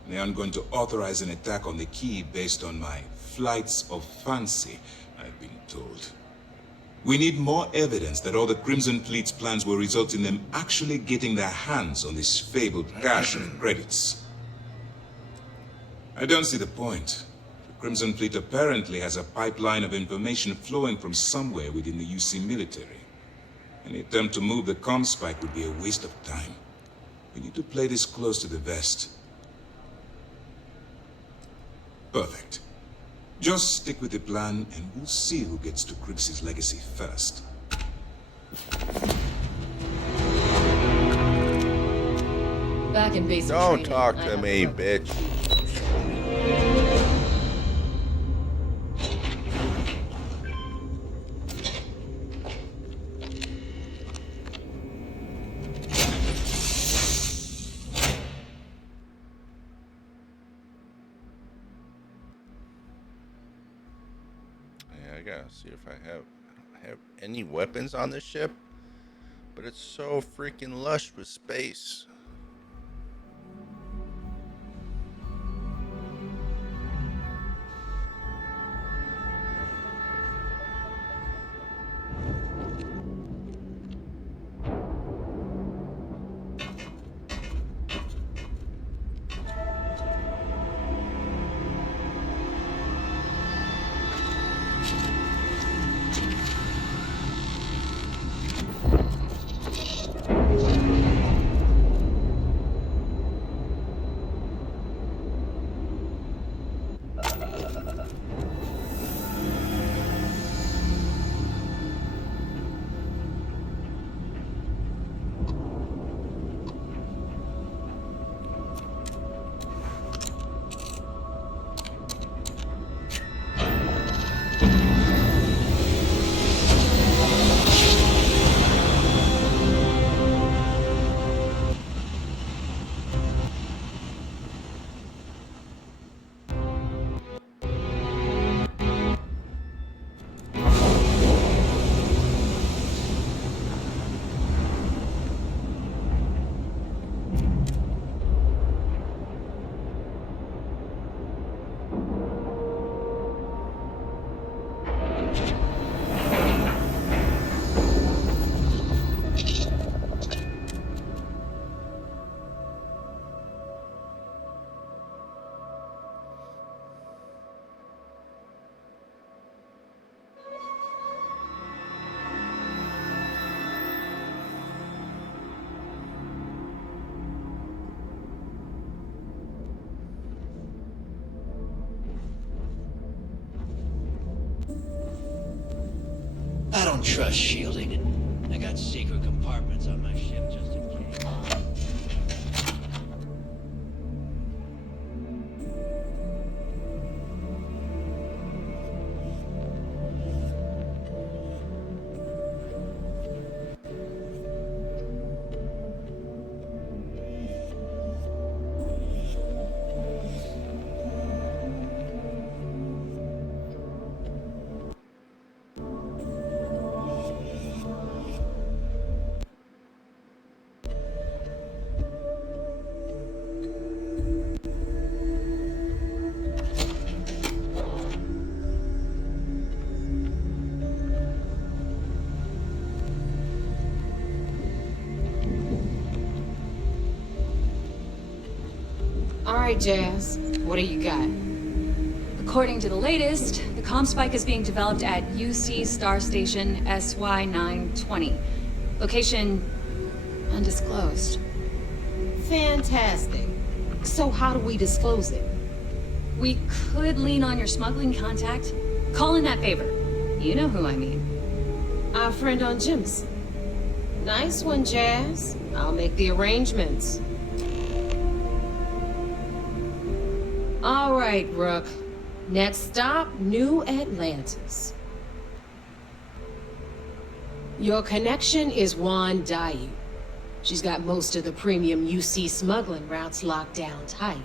They aren't going to authorize an attack on the key based on my flights of fancy, I've been told. We need more evidence that all the Crimson Fleet's plans will result in them actually getting their hands on this fabled cache of credits. I don't see the point. The Crimson Fleet apparently has a pipeline of information flowing from somewhere within the UC military. Any attempt to move the comm spike would be a waste of time. We need to play this close to the vest. Perfect. Just stick with the plan, and we'll see who gets to Crix's legacy first. Back in basic Don't training, talk I to have me, a- bitch. Yeah, I gotta see if I have any weapons on this ship, but it's so freaking lush with space. I don't trust shielding. I got secret compartments on my ship just in case. All right, Jazz. What do you got? According to the latest, the comm spike is being developed at UC Star Station SY-920. Location undisclosed. Fantastic. So how do we disclose it? We could lean on your smuggling contact. Call in that favor. You know who I mean. Our friend on Jim's. Nice one, Jazz. I'll make the arrangements. All right, Rook. Next stop, New Atlantis. Your connection is Juan Dayu. She's got most of the premium UC smuggling routes locked down tight.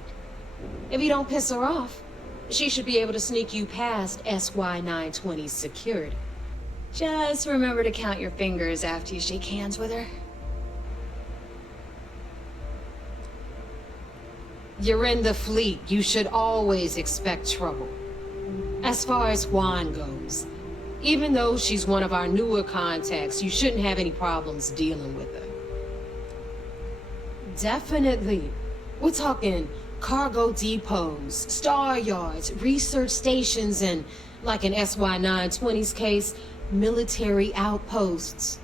If you don't piss her off, she should be able to sneak you past SY-920's security. Just remember to count your fingers after you shake hands with her. You're in the fleet. You should always expect trouble. As far as Juan goes, even though she's one of our newer contacts, you shouldn't have any problems dealing with her. Definitely. We're talking Cargo depots, star yards, research stations, and, like in SY-920's case, military outposts.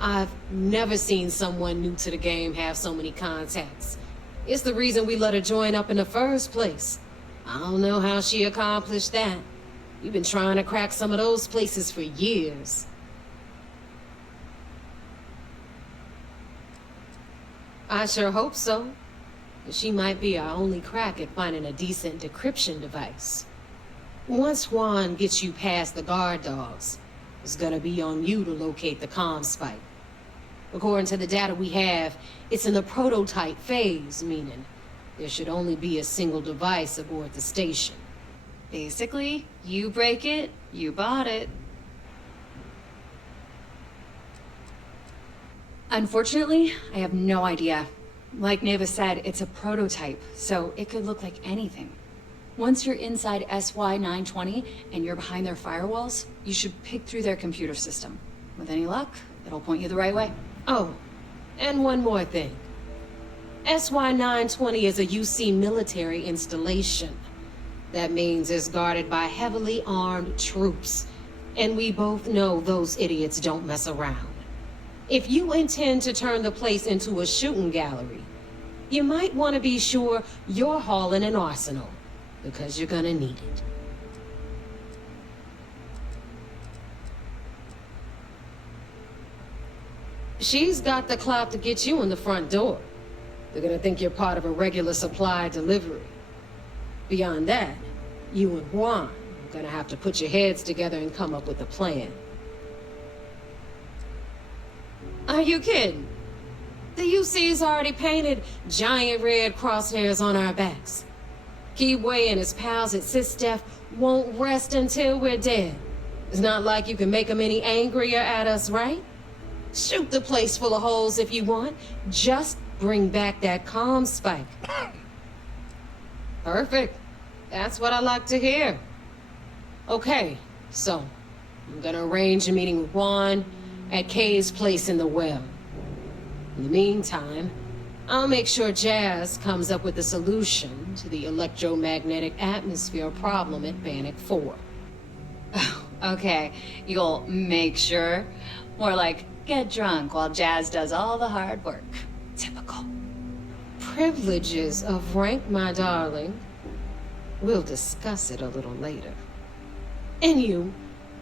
I've never seen someone new to the game have so many contacts. It's the reason we let her join up in the first place. I don't know how she accomplished that. We've been trying to crack some of those places for years. I sure hope so. She might be our only crack at finding a decent decryption device. Once Juan gets you past the guard dogs, it's gonna be on you to locate the comm spike. According to the data we have, it's in the prototype phase, meaning there should only be a single device aboard the station. Basically, you break it, you bought it. Unfortunately, I have no idea. Like Neva said, it's a prototype, so it could look like anything. Once you're inside SY-920 and you're behind their firewalls, you should pick through their computer system. With any luck, it'll point you the right way. Oh, and one more thing. SY-920 is a UC military installation. That means it's guarded by heavily armed troops. And we both know those idiots don't mess around. If you intend to turn the place into a shooting gallery, you might want to be sure you're hauling an arsenal, because you're gonna need it. She's got the clout to get you in the front door. They're gonna think you're part of a regular supply delivery. Beyond that, you and Juan are gonna have to put your heads together and come up with a plan. Are you kidding? The UC's already painted giant red crosshairs on our backs. Keyway and his pals at SysDef won't rest until we're dead. It's not like you can make them any angrier at us, right? Shoot the place full of holes if you want. Just bring back that comm spike. Perfect. That's what I like to hear. Okay, so I'm gonna arrange a meeting with Juan at Kay's place in the well. In the meantime, I'll make sure Jazz comes up with a solution to the electromagnetic atmosphere problem at Bannock 4. Okay, you'll make sure. More like, get drunk while Jazz does all the hard work. Typical. Privileges of rank, my darling. We'll discuss it a little later. And you,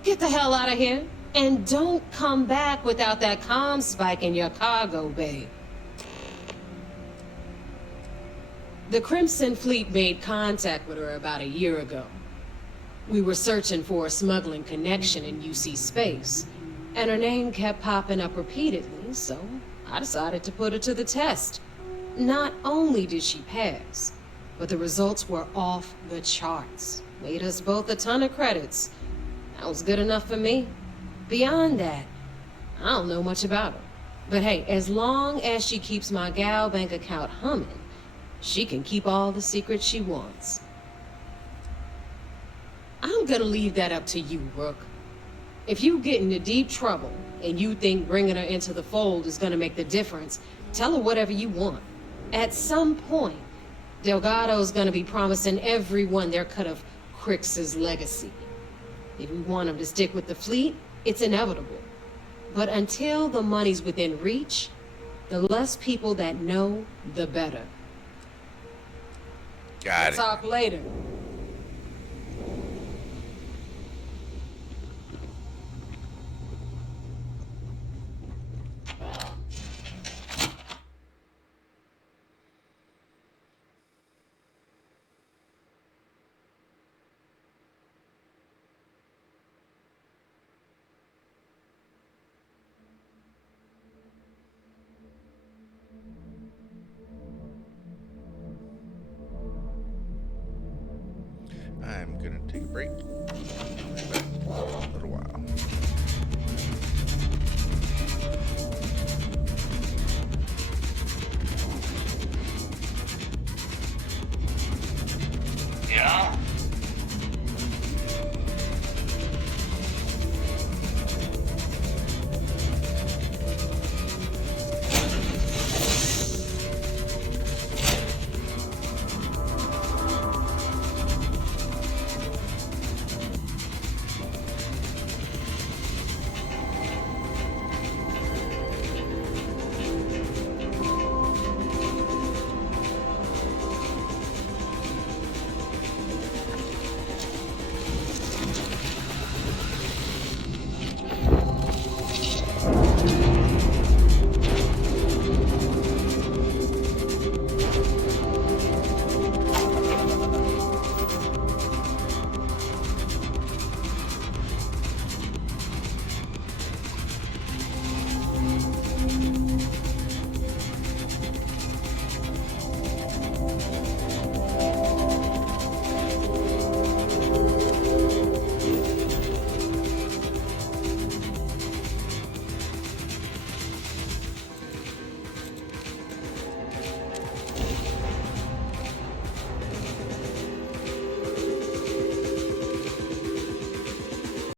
get the hell out of here. And don't come back without that comm spike in your cargo bay. The Crimson Fleet made contact with her about a year ago. We were searching for a smuggling connection in UC space, and her name kept popping up repeatedly, so I decided to put her to the test. Not only did she pass, but the results were off the charts. Made us both a ton of credits. That was good enough for me. Beyond that, I don't know much about her. But hey, as long as she keeps my gal bank account humming, she can keep all the secrets she wants. I'm gonna leave that up to you, Rook. If you get into deep trouble and you think bringing her into the fold is gonna make the difference, tell her whatever you want. At some point, Delgado's gonna be promising everyone their cut of Crix's legacy. If we want him to stick with the fleet, it's inevitable. But until the money's within reach, the less people that know, the better. Got it. Talk later. I'm gonna take a break.